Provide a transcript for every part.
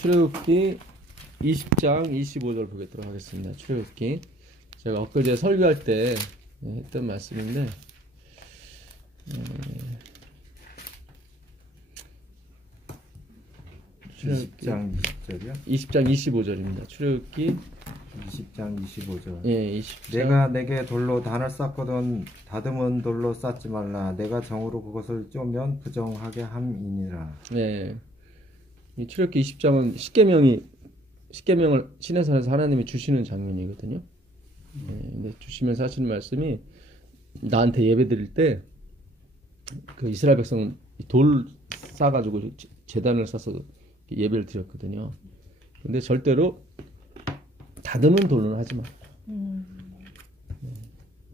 출애굽기 20장 25절 보도록 하겠습니다. 출애굽기 제가 엊그제 설교할 때 했던 말씀인데 20장 20절이요? 20장 25절입니다. 출애굽기 20장 25절. 예, 20장. 내가 내게 돌로 단을 쌓거든 다듬은 돌로 쌓지 말라. 내가 정으로 그것을 쪼면 부정하게 함이니라. 네. 이 출애굽기 20장은 십계명을 시내산에서 하나님이 주시는 장면이거든요. 근데 주시면서 하시는 말씀이 나한테 예배 드릴 때 그 이스라엘 백성은 돌 싸가지고 제단을 싸서 예배를 드렸거든요. 근데 절대로 다듬은 돌로는 하지 마.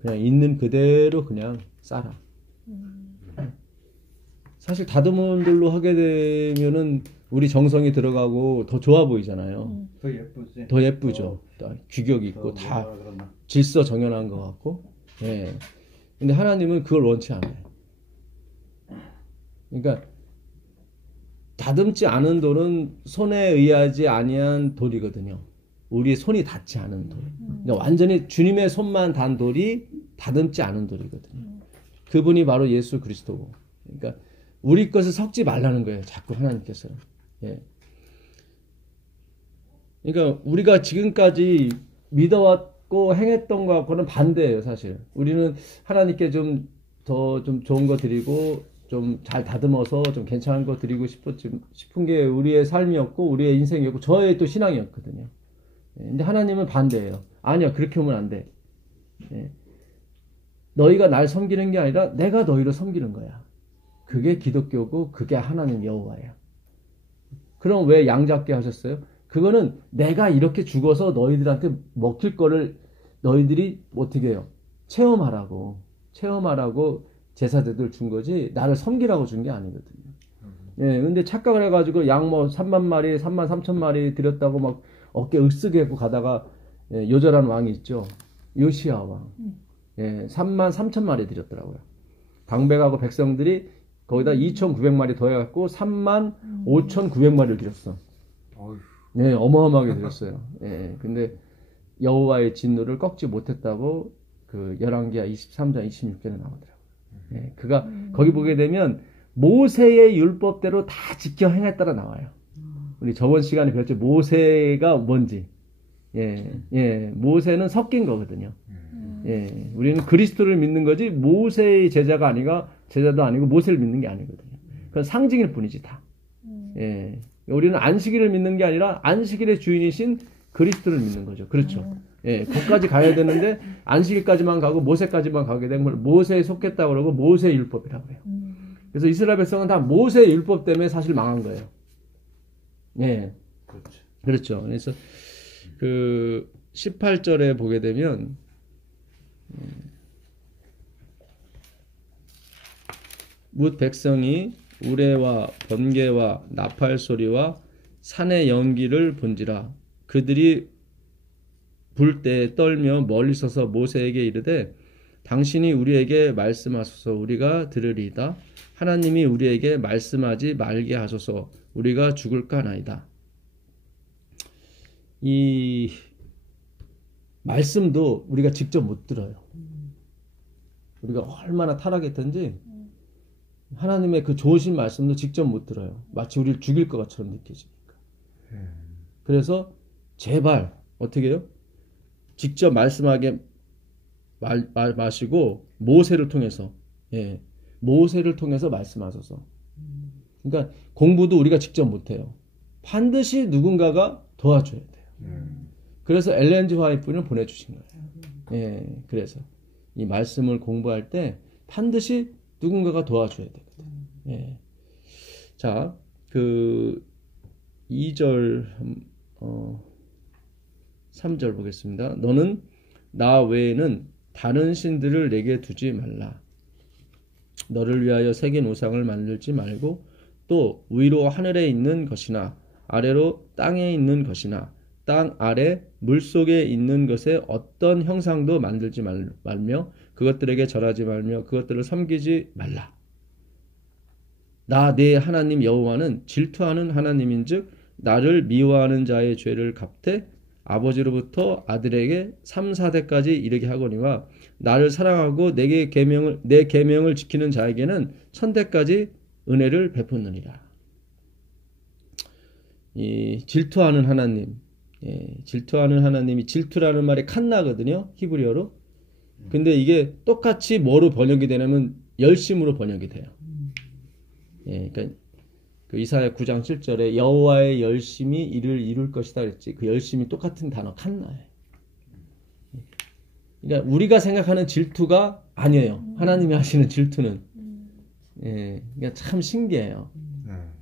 그냥 있는 그대로 그냥 쌓아. 사실 다듬은 돌로 하게 되면은 우리 정성이 들어가고 더 좋아 보이잖아요. 더 예쁘지. 더 예쁘죠. 규격 있고 다 질서 정연한 것 같고. 예. 근데 하나님은 그걸 원치 않아요. 그러니까 다듬지 않은 돌은 손에 의하지 아니한 돌이거든요. 우리의 손이 닿지 않은 돌. 그러니까 완전히 주님의 손만 단 돌이 다듬지 않은 돌이거든요. 그분이 바로 예수 그리스도고. 그러니까 우리 것을 섞지 말라는 거예요. 자꾸 하나님께서는. 예. 그러니까 우리가 지금까지 믿어왔고 행했던 것과는 반대예요, 사실. 우리는 하나님께 좀 더 좀 좋은 거 드리고 좀 잘 다듬어서 좀 괜찮은 거 드리고 싶은 게 우리의 삶이었고 우리의 인생이었고 저의 또 신앙이었거든요. 근데 하나님은 반대예요. 아니야, 그렇게 하면 안 돼. 너희가 날 섬기는 게 아니라 내가 너희를 섬기는 거야. 그게 기독교고 그게 하나님 여호와야. 그럼 왜 양 잡게 하셨어요? 그거는 내가 이렇게 죽어서 너희들한테 먹힐 거를 너희들이 어떻게 해요? 체험하라고 제사들을 준 거지 나를 섬기라고 준 게 아니거든요. 예, 근데 착각을 해가지고 양 뭐 3만 마리, 3만 3천 마리 드렸다고 막 어깨 으쓱 하고 가다가 요절한 왕이 있죠. 요시야 왕. 3만 3천 마리 드렸더라고요. 방백하고 백성들이 거기다 2,900마리 더해갖고 3만 5,900마리를 드렸어. 네, 어마어마하게 드렸어요. 근데 여호와의 진노를 꺾지 못했다고 그 열왕기하 23장 26절에 나오더라고요. 그가 거기 보게 되면 모세의 율법대로 다 지켜 행했다라 나와요. 우리 저번 시간에 배웠죠. 모세가 뭔지. 모세는 섞인 거거든요. 우리는 그리스도를 믿는 거지 모세의 제자도 아니고 모세를 믿는 게 아니거든요. 그건 상징일 뿐이지 다. 우리는 안식일을 믿는 게 아니라 안식일의 주인이신 그리스도를 믿는 거죠. 그렇죠. 거기까지 가야 되는데 안식일까지만 가고 모세까지만 가게 되면 모세에 속했다고 그러고 모세의 율법이라고 해요. 그래서 이스라엘 백성은 다 모세의 율법 때문에 사실 망한 거예요. 그렇죠. 그래서 그 18절에 보게 되면 뭇 백성이 우레와 번개와 나팔 소리와 산의 연기를 본지라 그들이 불 때 떨며 멀리 서서 모세에게 이르되 당신이 우리에게 말씀하소서 우리가 들으리이다. 하나님이 우리에게 말씀하지 말게 하소서 우리가 죽을까 하나이다. 이 말씀도 우리가 직접 못 들어요. 우리가 얼마나 타락했던지 하나님의 그 좋으신 말씀도 직접 못 들어요. 마치 우리를 죽일 것 같처럼 느껴지니까. 그래서 제발 어떻게 해요? 직접 말씀하게 마시고 모세를 통해서 모세를 통해서 말씀하소서. 그러니까 공부도 우리가 직접 못해요. 반드시 누군가가 도와줘야 돼요. 그래서 엘렌 G 화이트를 보내주신 거예요. 그래서 이 말씀을 공부할 때 반드시 누군가가 도와줘야 되거든. 자, 그 2절 3절 보겠습니다. 너는 나 외에는 다른 신들을 내게 두지 말라. 너를 위하여 새긴 우상을 만들지 말고 또 위로 하늘에 있는 것이나 아래로 땅에 있는 것이나 땅 아래 물속에 있는 것에 어떤 형상도 만들지 말며 그것들에게 절하지 말며 그것들을 섬기지 말라. 나 내 하나님 여호와는 질투하는 하나님인즉 나를 미워하는 자의 죄를 갚되 아버지로부터 아들에게 3, 4대까지 이르게 하거니와 나를 사랑하고 내 계명을 지키는 자에게는 1000대까지 은혜를 베푸느니라. 이 질투하는 하나님, 질투하는 하나님이 질투라는 말이 칸나거든요, 히브리어로. 근데 이게 똑같이 뭐로 번역이 되냐면 열심으로 번역이 돼요. 그러니까 그 이사야 9장 7절에 여호와의 열심이 이를 이룰 것이다 그랬지. 그 열심이 똑같은 단어 칸나예요. 그러니까 우리가 생각하는 질투가 아니에요. 하나님이 하시는 질투는. 그러니까 참 신기해요.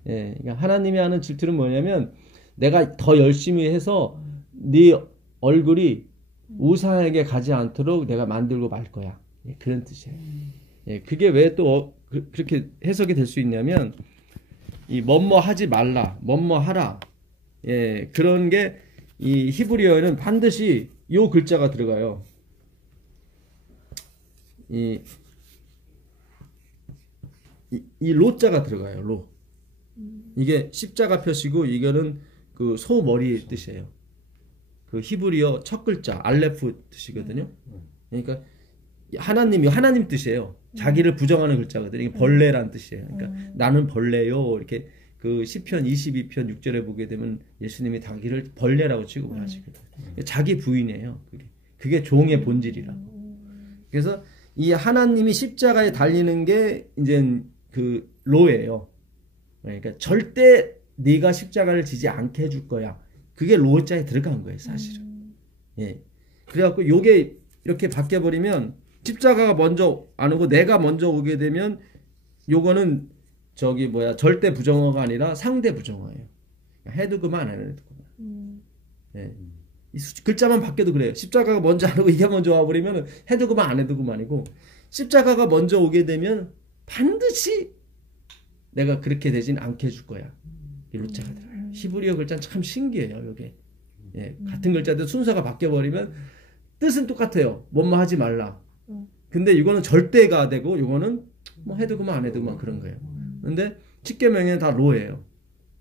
그러니까 하나님이 하는 질투는 뭐냐면 내가 더 열심히 해서 네 얼굴이 우상에게 가지 않도록 내가 만들고 말 거야. 그런 뜻이에요. 그게 왜 또 그렇게 해석이 될 수 있냐면 이 뭐뭐 하지 말라, 뭐뭐 하라. 그런 게 이 히브리어에는 반드시 요 글자가 들어가요. 이 로자가 들어가요. 로. 이게 십자가 표시고 이거는 그 소머리 뜻이에요. 그 히브리어 첫 글자 알레프 뜻이거든요. 그러니까 하나님이 하나님 뜻이에요. 자기를 부정하는 글자거든요. 이게 벌레란 뜻이에요. 그러니까 나는 벌레요. 이렇게 그 시편 22편 6절에 보게 되면 예수님이 자기를 벌레라고 취급을 하시거든요. 자기 부인이에요. 그게 종의 본질이라고. 그래서 이 하나님이 십자가에 달리는 게 이제 그 로예요. 그러니까 절대 네가 십자가를 지지 않게 해줄 거야. 그게 로자에 들어간 거예요, 사실은. 그래갖고 요게 이렇게 바뀌어버리면 십자가가 먼저 안 오고 내가 먼저 오게 되면 요거는 절대 부정어가 아니라 상대 부정어예요. 해도 그만 안 해도 그만. 이 글자만 바뀌어도 그래요. 십자가가 먼저 안 오고 이게 먼저 와버리면 해도 그만 안 해도 그만이고 십자가가 먼저 오게 되면 반드시 내가 그렇게 되진 않게 해줄 거야. 이 로자가 들어요. 히브리어 글자는 참 신기해요. 요게. 같은 글자도 순서가 바뀌어버리면 뜻은 똑같아요. 뭐뭐 하지 말라. 근데 이거는 절대가 되고 이거는 뭐 해도 그만 안 해도 그만 그런 거예요. 근데 십계명에는 다 로예요.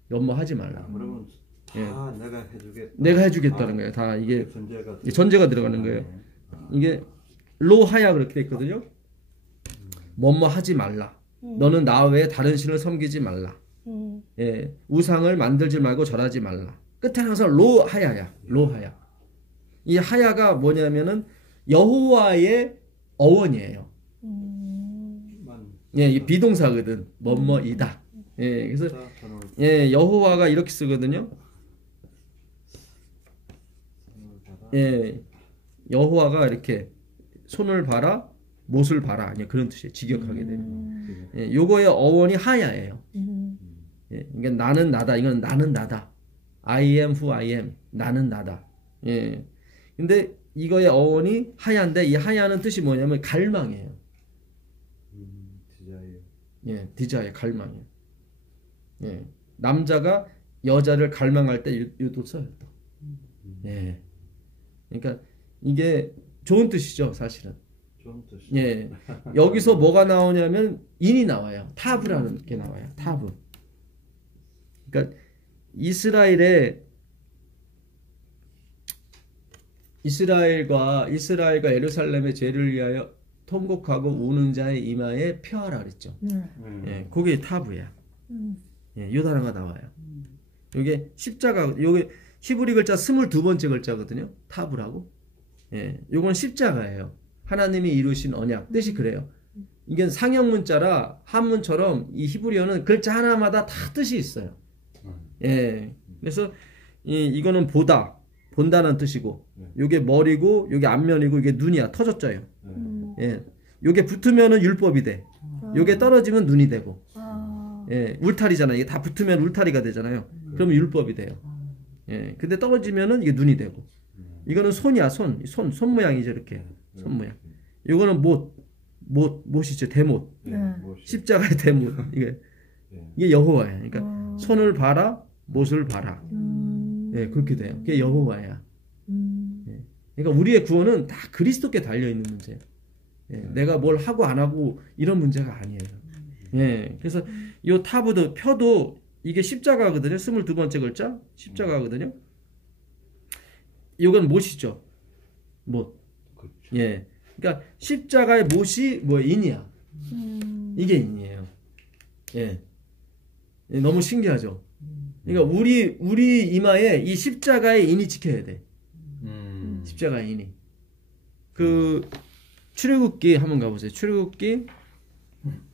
뭐뭐 하지 말라. 그러면 다 내가 해주겠다는 거예요. 다 이게 전제가 들어가는 거예요. 이게 로하야 그렇게 돼 있거든요. 뭐뭐 하지 말라. 너는 나 외에 다른 신을 섬기지 말라. 우상을 만들지 말고 절하지 말라. 끝에 항상 로하야야. 로하야. 이 하야가 뭐냐면은 여호와의 어원이에요. 이 비동사거든. 뭐뭐이다. 그래서 여호와가 이렇게 쓰거든요. 여호와가 이렇게 손을 봐라, 못을 봐라. 아니 그런 뜻이에요. 직역하게 되면. 요거의 어원이 하야예요. 그러니까 나는 나다. 이건 나는 나다. I am who I am. 나는 나다. 근데 이거의 어원이 하야인데 이 하야는 뜻이 뭐냐면 갈망이에요. 디자이어 갈망이에요. 남자가 여자를 갈망할 때 이것도 써요. 그러니까 이게 좋은 뜻이죠, 사실은. 좋은 뜻. 여기서 뭐가 나오냐면 인이 나와요. 타브라는 게 나와요. 타브. 그러니까 이스라엘과 예루살렘의 죄를 위하여 통곡하고 우는 자의 이마에 펴하라 그랬죠. 그게 타브야. 요 단어가 나와요. 요게 십자가, 요게 히브리 글자 22번째 글자거든요. 타브라고. 요건 십자가예요. 하나님이 이루신 언약. 뜻이 그래요. 이게 상형 문자라 한문처럼 이 히브리어는 글자 하나마다 다 뜻이 있어요. 그래서 이거는 보다. 본다는 뜻이고, 요게 머리고, 요게 앞면이고, 이게 눈이야. 터졌죠요. 요게 붙으면은 율법이 돼. 요게 떨어지면 눈이 되고. 울타리잖아요. 이게 다 붙으면 울타리가 되잖아요. 그러면 율법이 돼요. 근데 떨어지면은 이게 눈이 되고. 이거는 손이야, 손 모양이죠, 이렇게. 손 모양. 요거는 못이죠, 대못. 십자가의 대못. 이게 여호와야. 그러니까 손을 봐라, 못을 봐라. 그렇게 돼요. 그게 여호와야. 그러니까 우리의 구원은 다 그리스도께 달려있는 문제예요. 내가 뭘 하고 안 하고 이런 문제가 아니에요. 그래서 이 타브도 펴도 이게 십자가거든요. 22번째 글자 십자가거든요. 이건 못이죠. 못. 그렇죠. 예. 그러니까 십자가의 못이 뭐 인이야. 이게 인이에요. 예. 예, 너무 신기하죠. 그러니까 우리 이마에 이 십자가의 인이 찍혀야 돼. 십자가의 인이. 그 출애굽기 한번 가보세요. 출애굽기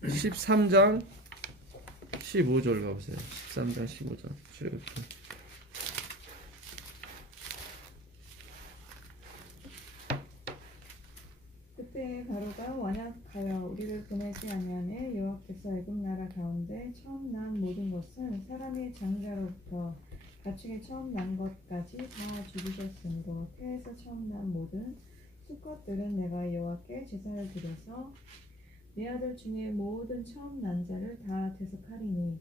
13장 15절 가보세요. 13장 15절 출애굽기. 그때 바로가 완악하여 우리를 보내지 아니하네 여호와께서 애굽 나라 가운데 처음 난 모든 것은 사람의 장자로부터 가축의 처음 난 것까지 다 죽이셨으므로 태에서 처음 난 모든 수컷들은 내가 여호와께 제사를 드려서 내 아들 중에 모든 처음 난 자를 다 대속하리니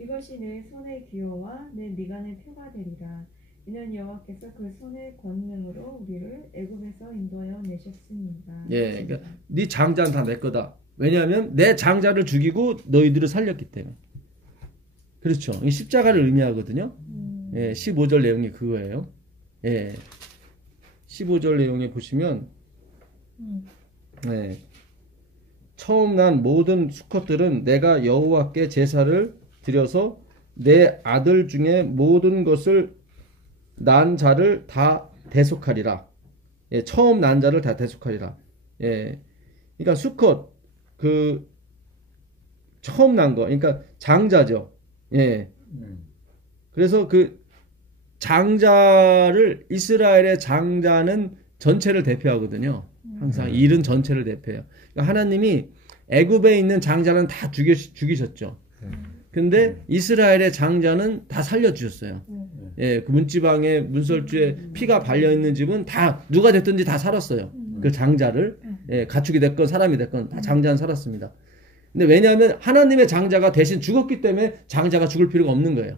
이것이 내 손의 기호와 내 미간의 표가 되리라. 이는 여호와께서 그 손의 권능으로 우리를 애굽에서 인도하여 내셨습니다. 예, 그러니까 네 장자는 다 내 거다. 왜냐하면 내 장자를 죽이고 너희들을 살렸기 때문에. 그렇죠. 이 십자가를 의미하거든요. 예, 15절 내용이 그거예요. 예, 15절 내용에 보시면, 예, 처음 난 모든 수컷들은 내가 여호와께 제사를 드려서 내 아들 중에 모든 것을 난 자를 다 대속하리라. 예, 처음 난 자를 다 대속하리라. 예, 그러니까 수컷 그 처음 난 거, 그러니까 장자죠. 예, 그래서 그 장자를 이스라엘의 장자는 전체를 대표하거든요. 항상 일은 전체를 대표해요. 그러니까 하나님이 애굽에 있는 장자는 다 죽이셨죠. 근데 이스라엘의 장자는 다 살려주셨어요. 예, 그 문지방에 문설주에 피가 발려있는 집은 다 누가 됐든지 다 살았어요. 그 장자를. 예, 가축이 됐건 사람이 됐건 다 장자는 살았습니다. 근데 왜냐하면 하나님의 장자가 대신 죽었기 때문에 장자가 죽을 필요가 없는 거예요.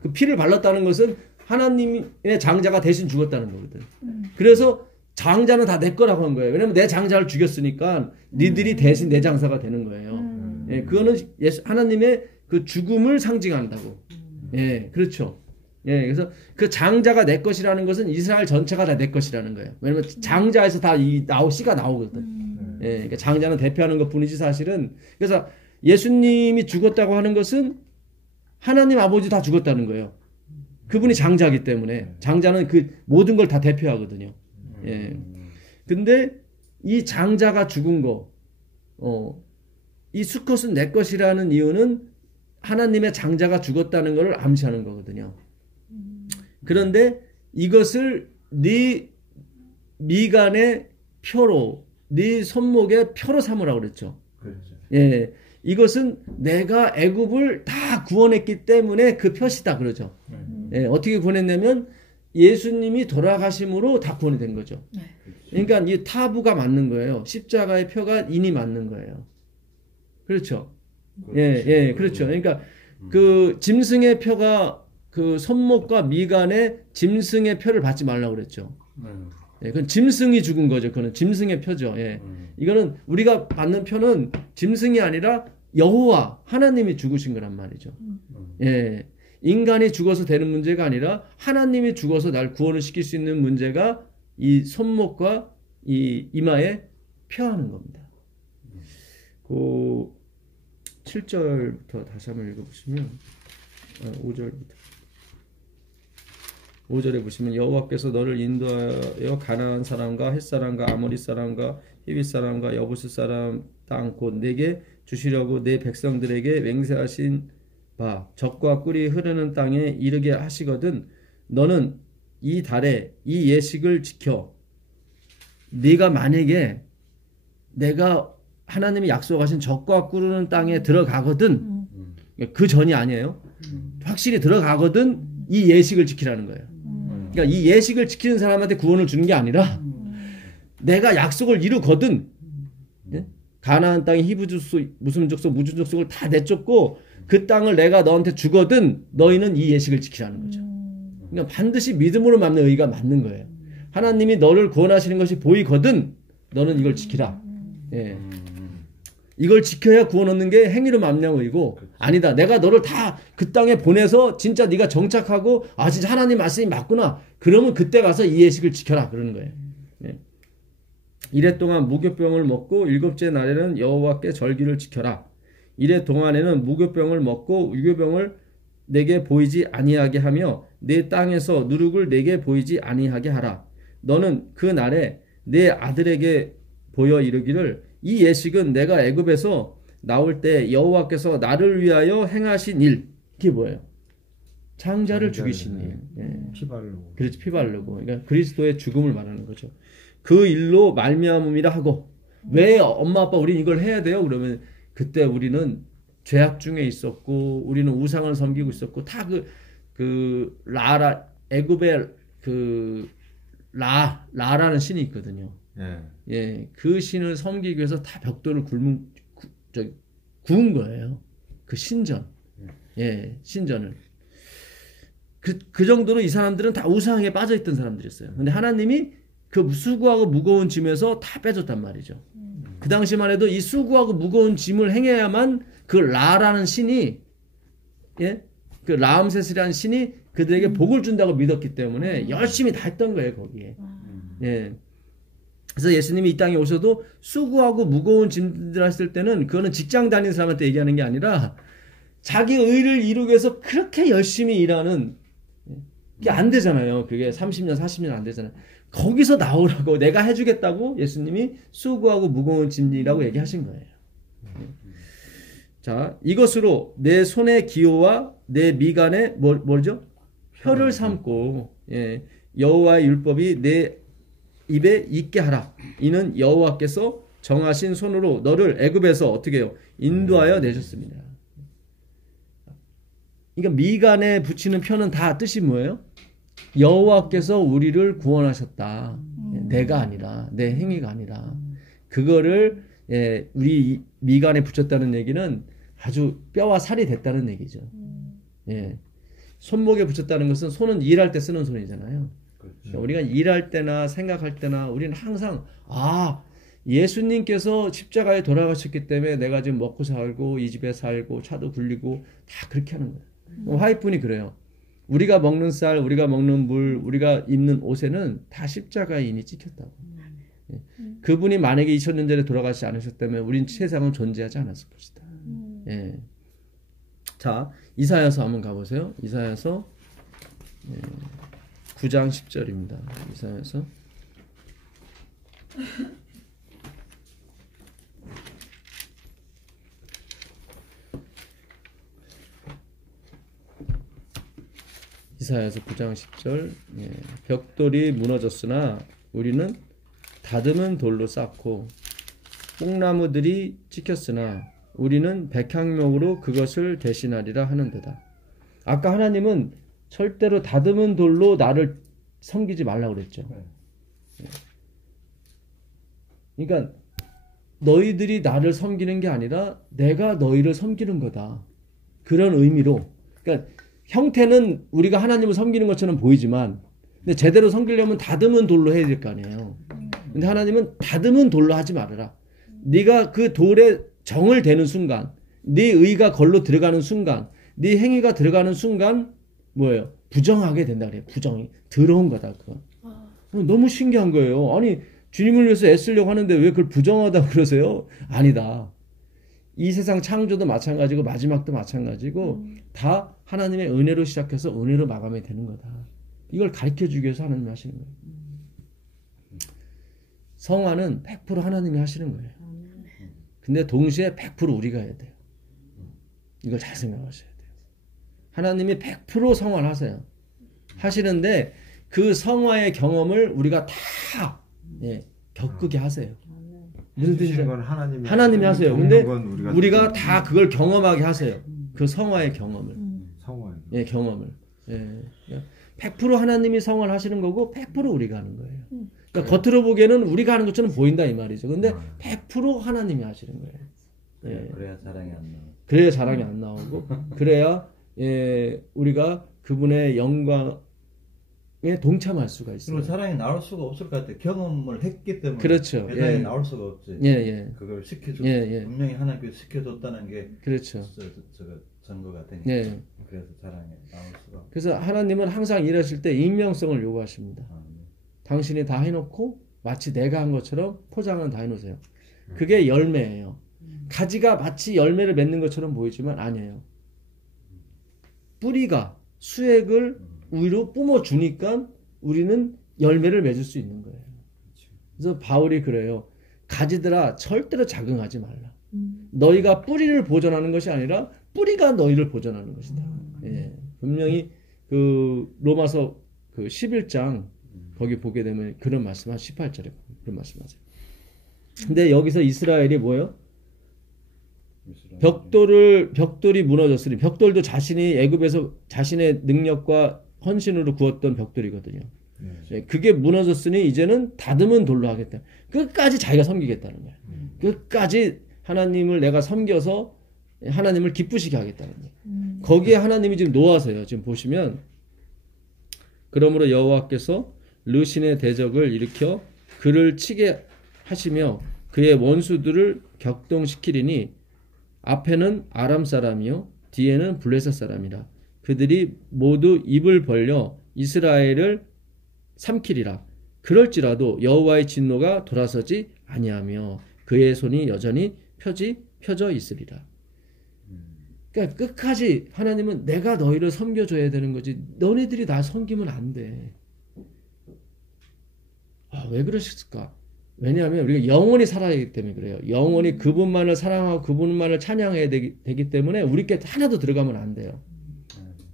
그 피를 발랐다는 것은 하나님의 장자가 대신 죽었다는 거거든. 그래서 장자는 다 내 거라고 한 거예요. 왜냐면 내 장자를 죽였으니까 니들이 대신 내 장사가 되는 거예요. 예, 그거는 하나님의 그 죽음을 상징한다고. 예, 그렇죠. 예, 그래서 그 장자가 내 것이라는 것은 이스라엘 전체가 다 내 것이라는 거예요. 왜냐면 장자에서 다 씨가 나오거든. 예, 그러니까 장자는 대표하는 것 뿐이지 사실은. 그래서 예수님이 죽었다고 하는 것은 하나님 아버지 다 죽었다는 거예요. 그분이 장자이기 때문에. 장자는 그 모든 걸 다 대표하거든요. 예. 근데 이 장자가 죽은 거, 이 수컷은 내 것이라는 이유는 하나님의 장자가 죽었다는 것을 암시하는 거거든요. 그런데 이것을 네 미간의 표로, 네 손목의 표로 삼으라고 그랬죠. 그렇죠. 예, 이것은 내가 애굽을 다 구원했기 때문에 그 표시다 그러죠. 예, 어떻게 구원했냐면 예수님이 돌아가심으로 다 구원이 된 거죠. 그러니까 이 타부가 맞는 거예요. 십자가의 표가 인이 맞는 거예요. 그렇죠. 예, 예, 그렇죠. 그러니까 그 짐승의 표가 그 손목과 미간에 짐승의 표를 받지 말라고 그랬죠. 예, 그건 짐승이 죽은 거죠. 그거는 짐승의 표죠. 예. 이거는 우리가 받는 표는 짐승이 아니라 여호와 하나님이 죽으신 거란 말이죠. 예. 인간이 죽어서 되는 문제가 아니라 하나님이 죽어서 날 구원을 시킬 수 있는 문제가 이 손목과 이 이마에 표하는 겁니다. 그 7절부터 다시 한번 읽어보시면 5절부터 5절에 보시면 여호와께서 너를 인도하여 가나안 사람과 헷 사람과 아모리 사람과 히윗 사람과 여부스 사람 땅 곧 내게 주시려고 내 백성들에게 맹세하신 바 젖과 꿀이 흐르는 땅에 이르게 하시거든 너는 이 달에 이 예식을 지켜 네가 만약에 내가 하나님이 약속하신 젖과 꿀 흐르는 땅에 들어가거든 그 전이 아니에요. 확실히 들어가거든 이 예식을 지키라는 거예요. 그러니까 이 예식을 지키는 사람한테 구원을 주는 게 아니라 내가 약속을 이루거든 예? 가나안 땅의 히브 족속 무슨 족속 무슨 족속을 다 내쫓고 그 땅을 내가 너한테 주거든 너희는 이 예식을 지키라는 거죠. 그러니까 반드시 믿음으로 맞는 의가 맞는 거예요. 하나님이 너를 구원하시는 것이 보이거든 너는 이걸 지키라. 예. 이걸 지켜야 구원 얻는 게 행위로 말미암아이고 아니다. 내가 너를 다 그 땅에 보내서 진짜 네가 정착하고 아 진짜 하나님 말씀이 맞구나. 그러면 그때 가서 이 예식을 지켜라 그러는 거예요. 네. 이래 동안 무교병을 먹고 일곱째 날에는 여호와께 절기를 지켜라. 이래 동안에는 무교병을 먹고 유교병을 내게 보이지 아니하게 하며 내 땅에서 누룩을 내게 보이지 아니하게 하라. 너는 그 날에 내 아들에게 보여 이르기를 이 예식은 내가 애굽에서 나올 때 여호와께서 나를 위하여 행하신 일. 이게 뭐예요? 장자를 죽이신 일. 예. 피 바르고. 그렇지, 피 바르고. 그러니까 그리스도의 죽음을 말하는 거죠. 그 일로 말미암음이라 하고 왜 엄마 아빠 우린 이걸 해야 돼요? 그러면 그때 우리는 죄악 중에 있었고 우리는 우상을 섬기고 있었고 다 그 라라 애굽의 그 라라는 신이 있거든요. 예. 예, 그 신을 섬기기 위해서 다 벽돌을 구운 거예요. 그 신전. 예, 신전을. 그 정도로 이 사람들은 다 우상에 빠져있던 사람들이었어요. 근데 하나님이 그 수고하고 무거운 짐에서 다 빼줬단 말이죠. 그 당시만 해도 이 수고하고 무거운 짐을 행해야만 그 라라는 신이, 예? 그 라암세스라는 신이 그들에게 복을 준다고 믿었기 때문에 열심히 다 했던 거예요, 거기에. 예. 그래서 예수님이 이 땅에 오셔도 수고하고 무거운 짐들 했을 때는 그거는 직장 다니는 사람한테 얘기하는 게 아니라 자기 의를 이루기 위해서 그렇게 열심히 일하는 게 안 되잖아요. 그게 30년, 40년 안 되잖아요. 거기서 나오라고 내가 해주겠다고 예수님이 수고하고 무거운 짐이라고 얘기하신 거예요. 자, 이것으로 내 손의 기호와 내 미간에 뭐죠? 혀를 삼고 예, 여호와의 율법이 내 입에 있게 하라. 이는 여호와께서 정하신 손으로 너를 애굽에서 어떻게 해요? 인도하여 내셨습니다. 그러니까 미간에 붙이는 표는 다 뜻이 뭐예요? 여호와께서 우리를 구원하셨다. 내가 아니라 내 행위가 아니라 그거를 예, 우리 미간에 붙였다는 얘기는 아주 뼈와 살이 됐다는 얘기죠. 예. 손목에 붙였다는 것은 손은 일할 때 쓰는 손이잖아요. 그러니까 우리가 일할 때나 생각할 때나 우리는 항상 예수님께서 십자가에 돌아가셨기 때문에 내가 지금 먹고 살고 이 집에 살고 차도 굴리고 다 그렇게 하는 거예요. 화이트분이 그래요. 우리가 먹는 쌀, 우리가 먹는 물, 우리가 입는 옷에는 다 십자가에 이미 찍혔다고. 예. 그분이 만약에 2000년 전에 돌아가시지 않으셨다면 우린 세상은 존재하지 않았을 것이다. 예. 자, 이사야서 한번 가보세요. 이사야서 9장 10절입니다. 이사야서 이사야서 9장 10절 예. 벽돌이 무너졌으나 우리는 다듬은 돌로 쌓고 뽕나무들이 찍혔으나 우리는 백향목으로 그것을 대신하리라 하는도다. 아까 하나님은 절대로 다듬은 돌로 나를 섬기지 말라고 그랬죠. 그러니까 너희들이 나를 섬기는 게 아니라 내가 너희를 섬기는 거다. 그런 의미로. 그러니까 형태는 우리가 하나님을 섬기는 것처럼 보이지만 근데 제대로 섬기려면 다듬은 돌로 해야 될 거 아니에요. 근데 하나님은 다듬은 돌로 하지 말아라. 네가 그 돌에 정을 대는 순간, 네 의가 걸로 들어가는 순간, 네 행위가 들어가는 순간 뭐예요? 부정하게 된다 그래요. 부정이 더러운 거다 그건. 너무 신기한 거예요. 아니 주님을 위해서 애쓰려고 하는데 왜 그걸 부정하다고 그러세요? 아니다. 이 세상 창조도 마찬가지고 마지막도 마찬가지고 다 하나님의 은혜로 시작해서 은혜로 마감이 되는 거다. 이걸 가르쳐주기 위해서 하나님이 하시는 거예요. 성화는 100% 하나님이 하시는 거예요. 근데 동시에 100% 우리가 해야 돼요. 이걸 잘 생각하셔야 돼요. 하나님이 100% 성화를 하세요. 하시는데 그 성화의 경험을 우리가 다 겪게 하세요. 무슨 뜻이죠? 하나님이 하세요. 근데 우리가 다 그걸 경험하게 하세요. 그 성화의 경험을. 예, 경험을. 예. 100% 하나님이 성화를 하시는 거고 100% 우리가 하는 거예요. 그러니까 겉으로 보기에는 우리가 하는 것처럼 보인다 이 말이죠. 근데 100% 하나님이 하시는 거예요. 예. 그래야 자랑이 안 나오고. 그래야 자랑이 안 나오고 그래야 우리가 그분의 영광 동참할 수가 있어요. 그리고 사랑이 나올 수가 없을 것 같아요. 경험을 했기 때문에. 그렇죠. 배당이 예. 나올 수가 없지. 예, 예. 그걸 시켜줬, 예. 분명히 하나님께서 시켜줬다는 게 그렇죠. 증거가 되니까. 예. 그래서 사랑이 나올 수가 없고. 그래서 하나님은 항상 일하실 때 익명성을 요구하십니다. 네. 당신이 다 해놓고 마치 내가 한 것처럼 포장은 다 해놓으세요. 그게 열매예요. 가지가 마치 열매를 맺는 것처럼 보이지만 아니에요. 뿌리가 수액을 위로 뿜어주니까 우리는 열매를 맺을 수 있는 거예요. 그래서 바울이 그래요. 가지들아 절대로 자긍하지 말라. 너희가 뿌리를 보존하는 것이 아니라 뿌리가 너희를 보존하는 것이다. 예. 분명히 그 로마서 그 11장 거기 보게 되면 그런 말씀 한 18절에 그런 말씀하세요. 근데 여기서 이스라엘이 뭐예요? 벽돌이 무너졌으니 벽돌도 자신이 애굽에서 자신의 능력과 헌신으로 구웠던 벽돌이거든요. 네, 그게 무너졌으니 이제는 다듬은 돌로 하겠다. 끝까지 자기가 섬기겠다는 거예요. 끝까지 하나님을 내가 섬겨서 하나님을 기쁘시게 하겠다는 거예요. 거기에 하나님이 지금 놓아서요. 지금 보시면 그러므로 여호와께서 르신의 대적을 일으켜 그를 치게 하시며 그의 원수들을 격동시키리니 앞에는 아람 사람이요 뒤에는 블레셋 사람이라 그들이 모두 입을 벌려 이스라엘을 삼키리라. 그럴지라도 여호와의 진노가 돌아서지 아니하며 그의 손이 여전히 펴져 있으리라. 그러니까 끝까지 하나님은 내가 너희를 섬겨줘야 되는 거지 너네들이 나 섬기면 안 돼. 왜 그러실까? 왜냐하면 우리가 영원히 살아야 하기 때문에 그래요. 영원히 그분만을 사랑하고 그분만을 찬양해야 되기 때문에 우리께 하나도 들어가면 안 돼요.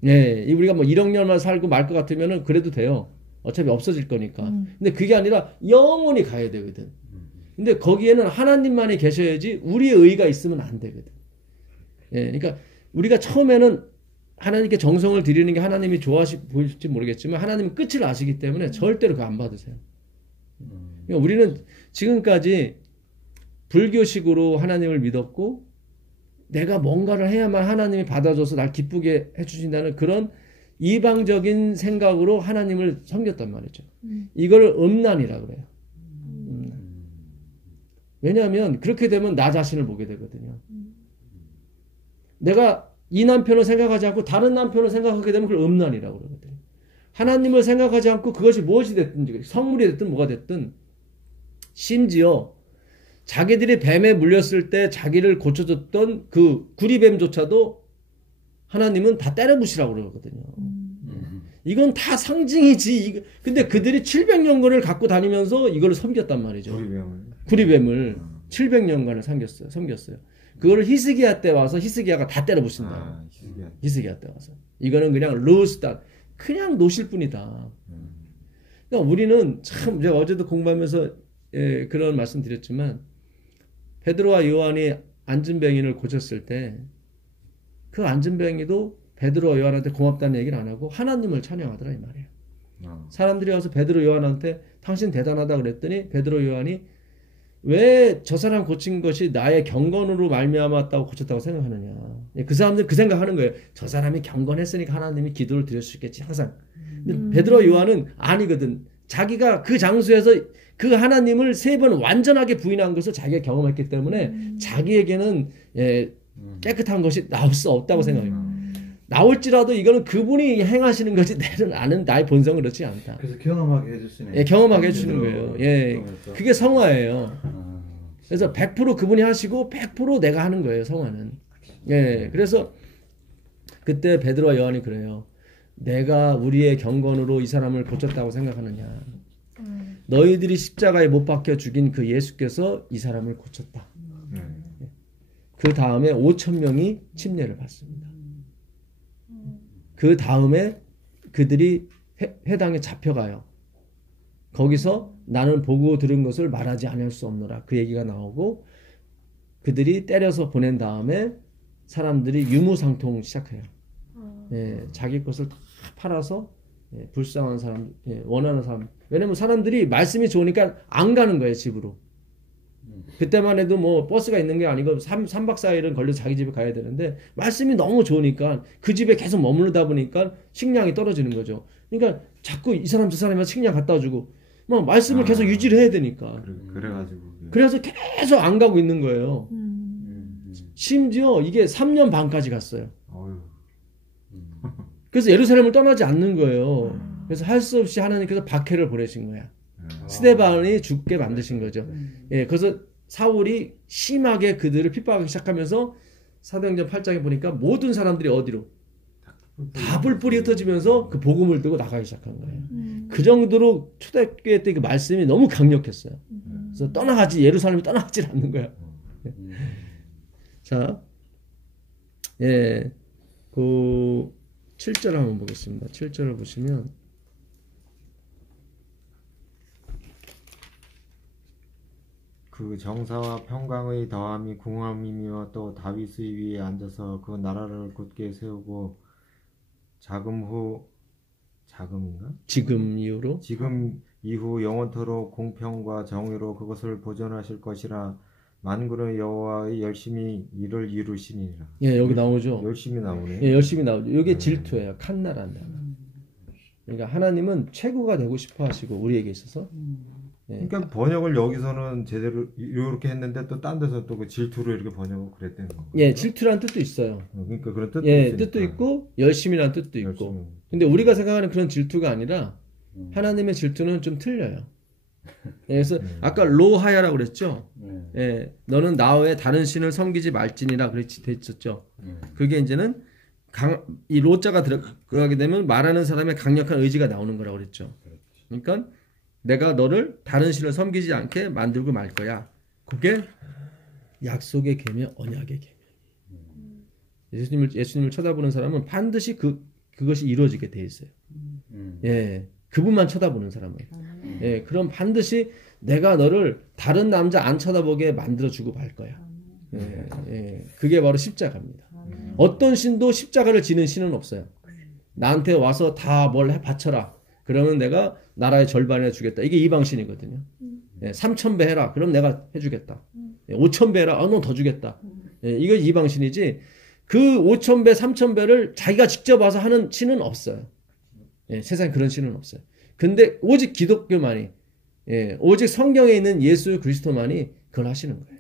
예, 우리가 뭐 1억 년만 살고 말 것 같으면은 그래도 돼요. 어차피 없어질 거니까. 근데 그게 아니라 영원히 가야 되거든. 근데 거기에는 하나님만이 계셔야지 우리의 의가 있으면 안 되거든. 예, 그러니까 우리가 처음에는 하나님께 정성을 드리는 게 하나님이 보일지 모르겠지만 하나님은 끝을 아시기 때문에 절대로 그거 안 받으세요. 그러니까 우리는 지금까지 불교식으로 하나님을 믿었고 내가 뭔가를 해야만 하나님이 받아줘서 날 기쁘게 해주신다는 그런 이방적인 생각으로 하나님을 섬겼단 말이죠. 이걸 음란이라 그래요. 왜냐하면 그렇게 되면 나 자신을 보게 되거든요. 내가 이 남편을 생각하지 않고 다른 남편을 생각하게 되면 그걸 음란이라고 그러거든요. 하나님을 생각하지 않고 그것이 무엇이 됐든 성물이 됐든 뭐가 됐든 심지어 자기들이 뱀에 물렸을 때 자기를 고쳐줬던 그 구리뱀조차도 하나님은 다 때려부시라고 그러거든요. 이건 다 상징이지. 근데 그들이 700년간을 갖고 다니면서 이걸 섬겼단 말이죠. 구리뱀을 700년간을 섬겼어요. 그거를 히스기야 때 와서 히스기야가 다 때려부신다. 히스기야 때 와서. 이거는 그냥 루스다. 그냥 놓으실 뿐이다. 그러니까 우리는 참 제가 어제도 공부하면서 그런 말씀 드렸지만 베드로와 요한이 안진뱅이를 고쳤을 때 그 안진뱅이도 베드로와 요한한테 고맙다는 얘기를 안 하고 하나님을 찬양하더라 이 말이에요. 사람들이 와서 베드로 요한한테 당신 대단하다 그랬더니 베드로 요한이 왜 저 사람 고친 것이 나의 경건으로 말미암았다고 고쳤다고 생각하느냐. 그 사람들 그 생각하는 거예요. 저 사람이 경건했으니까 하나님이 기도를 드릴 수 있겠지 항상. 근데 베드로 요한은 아니거든. 자기가 그 장소에서 그 하나님을 3번 완전하게 부인한 것을 자기가 경험했기 때문에 자기에게는 깨끗한 것이 나올 수 없다고 생각해요. 나올지라도 이거는 그분이 행하시는 것이 나의 본성은 그렇지 않다. 그래서 경험하게 해주시네요. 예, 경험하게 해주시는 거예요. 예, 그게 성화예요. 그래서 100% 그분이 하시고 100% 내가 하는 거예요. 성화는. 예, 그래서 그때 베드로와 요한이 그래요. 내가 우리의 경건으로 이 사람을 고쳤다고 생각하느냐. 너희들이 십자가에 못 박혀 죽인 그 예수께서 이 사람을 고쳤다. 그 다음에 5,000명이 침례를 받습니다. 그 다음에 그들이 회당에 잡혀가요. 거기서 나는 보고 들은 것을 말하지 않을 수 없노라. 그 얘기가 나오고 그들이 때려서 보낸 다음에 사람들이 유무상통 시작해요. 자기 것을 다 팔아서 불쌍한 사람, 원하는 사람. 왜냐면 사람들이 말씀이 좋으니까 안 가는 거예요, 집으로. 그때만 해도 뭐 버스가 있는 게 아니고 3박 4일은 걸려서 자기 집에 가야 되는데 말씀이 너무 좋으니까 그 집에 계속 머무르다 보니까 식량이 떨어지는 거죠. 그러니까 자꾸 이 사람 저 사람이 식량 갖다 주고 막 말씀을 계속 유지를 해야 되니까. 그래가지고. 그래서 계속 안 가고 있는 거예요. 심지어 이게 3년 반까지 갔어요. 어휴. 그래서 예루살렘을 떠나지 않는 거예요. 그래서 할 수 없이 하나님께서 박해를 보내신 거야. 스데반이 죽게 만드신 거죠. 예, 그래서 사울이 심하게 그들을 핍박하기 시작하면서 사도행전 8장에 보니까 모든 사람들이 어디로? 다 뿔뿔이 흩어지면서 그 복음을 들고 나가기 시작한 거예요. 그 정도로 초대교회 때 그 말씀이 너무 강력했어요. 그래서 예루살렘이 떠나지 않는 거야. 자, 예, 그 7절 한번 보겠습니다. 7절을 보시면 그 정사와 평강의 더함이 궁함이며 또 다윗의 위에 앉아서 그 나라를 굳게 세우고 지금 이후 영원토록 공평과 정의로 그것을 보존하실 것이라 만군의 여호와의 열심히 이를 이루시니라. 예, 여기 나오죠. 열심히 나오네. 예, 열심히 나오죠. 이게 질투예요. 칸나라는 단어. 그러니까 하나님은 최고가 되고 싶어 하시고 우리에게 있어서. 예. 그러니까 번역을 여기서는 제대로 이렇게 했는데 또 딴 데서 또 그 질투로 이렇게 번역을 그랬다는 거. 예, 질투라는 뜻도 있어요. 그러니까 그런 뜻도 예, 있으니까. 뜻도 있고 열심이라는 뜻도 있고. 열심히. 근데 우리가 생각하는 그런 질투가 아니라 하나님의 질투는 좀 틀려요. 예, 그래서 아까 로하야라고 그랬죠. 예, 너는 나 외에 다른 신을 섬기지 말지니라 그랬었죠. 그게 이제는 이 로자가 들어가게 되면 말하는 사람의 강력한 의지가 나오는 거라고 그랬죠. 그러니까 내가 너를 다른 신을 섬기지 않게 만들고 말 거야. 그게 약속의 계명, 언약의 계명. 예수님을 쳐다보는 사람은 반드시 그것이 이루어지게 돼 있어요. 예, 그분만 쳐다보는 사람은. 예, 그럼 반드시 내가 너를 다른 남자 안 쳐다보게 만들어주고 말 거야. 예, 예, 그게 바로 십자가입니다. 어떤 신도 십자가를 지는 신은 없어요. 나한테 와서 다 뭘 바쳐라. 그러면 내가 나라의 절반을 주겠다. 이게 이방신이거든요. 예, 3,000배 해라. 그럼 내가 해주겠다. 예, 5,000배 해라. 너 더 주겠다. 예, 이거 이방신이지. 그 5,000배, 3,000배를 자기가 직접 와서 하는 신은 없어요. 예, 세상에 그런 신은 없어요. 근데 오직 기독교만이, 예, 오직 성경에 있는 예수 그리스도만이 그걸 하시는 거예요.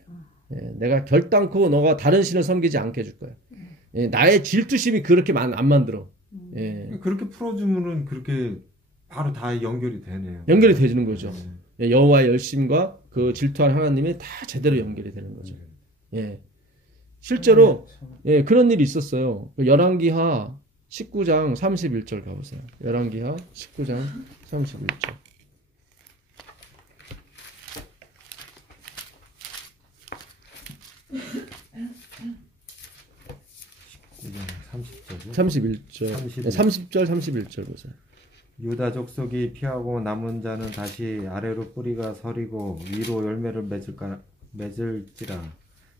예, 내가 결단코 너가 다른 신을 섬기지 않게 해줄 거야. 예, 나의 질투심이 그렇게 안 만들어. 예. 그렇게 풀어주면은 그렇게 바로 다 연결이 되네요. 연결이 되는 거죠. 예, 여호와의 열심과 그 질투한 하나님이 다 제대로 연결이 되는 거죠. 예. 실제로 예, 그런 일이 있었어요. 열왕기하 19장 31절 가보세요. 열왕기하 19장 31절. 이제 30절이요? 31절. 30절 31절 보세요. 유다 족속이 피하고 남은 자는 다시 아래로 뿌리가 서리고 위로 열매를 맺을지라.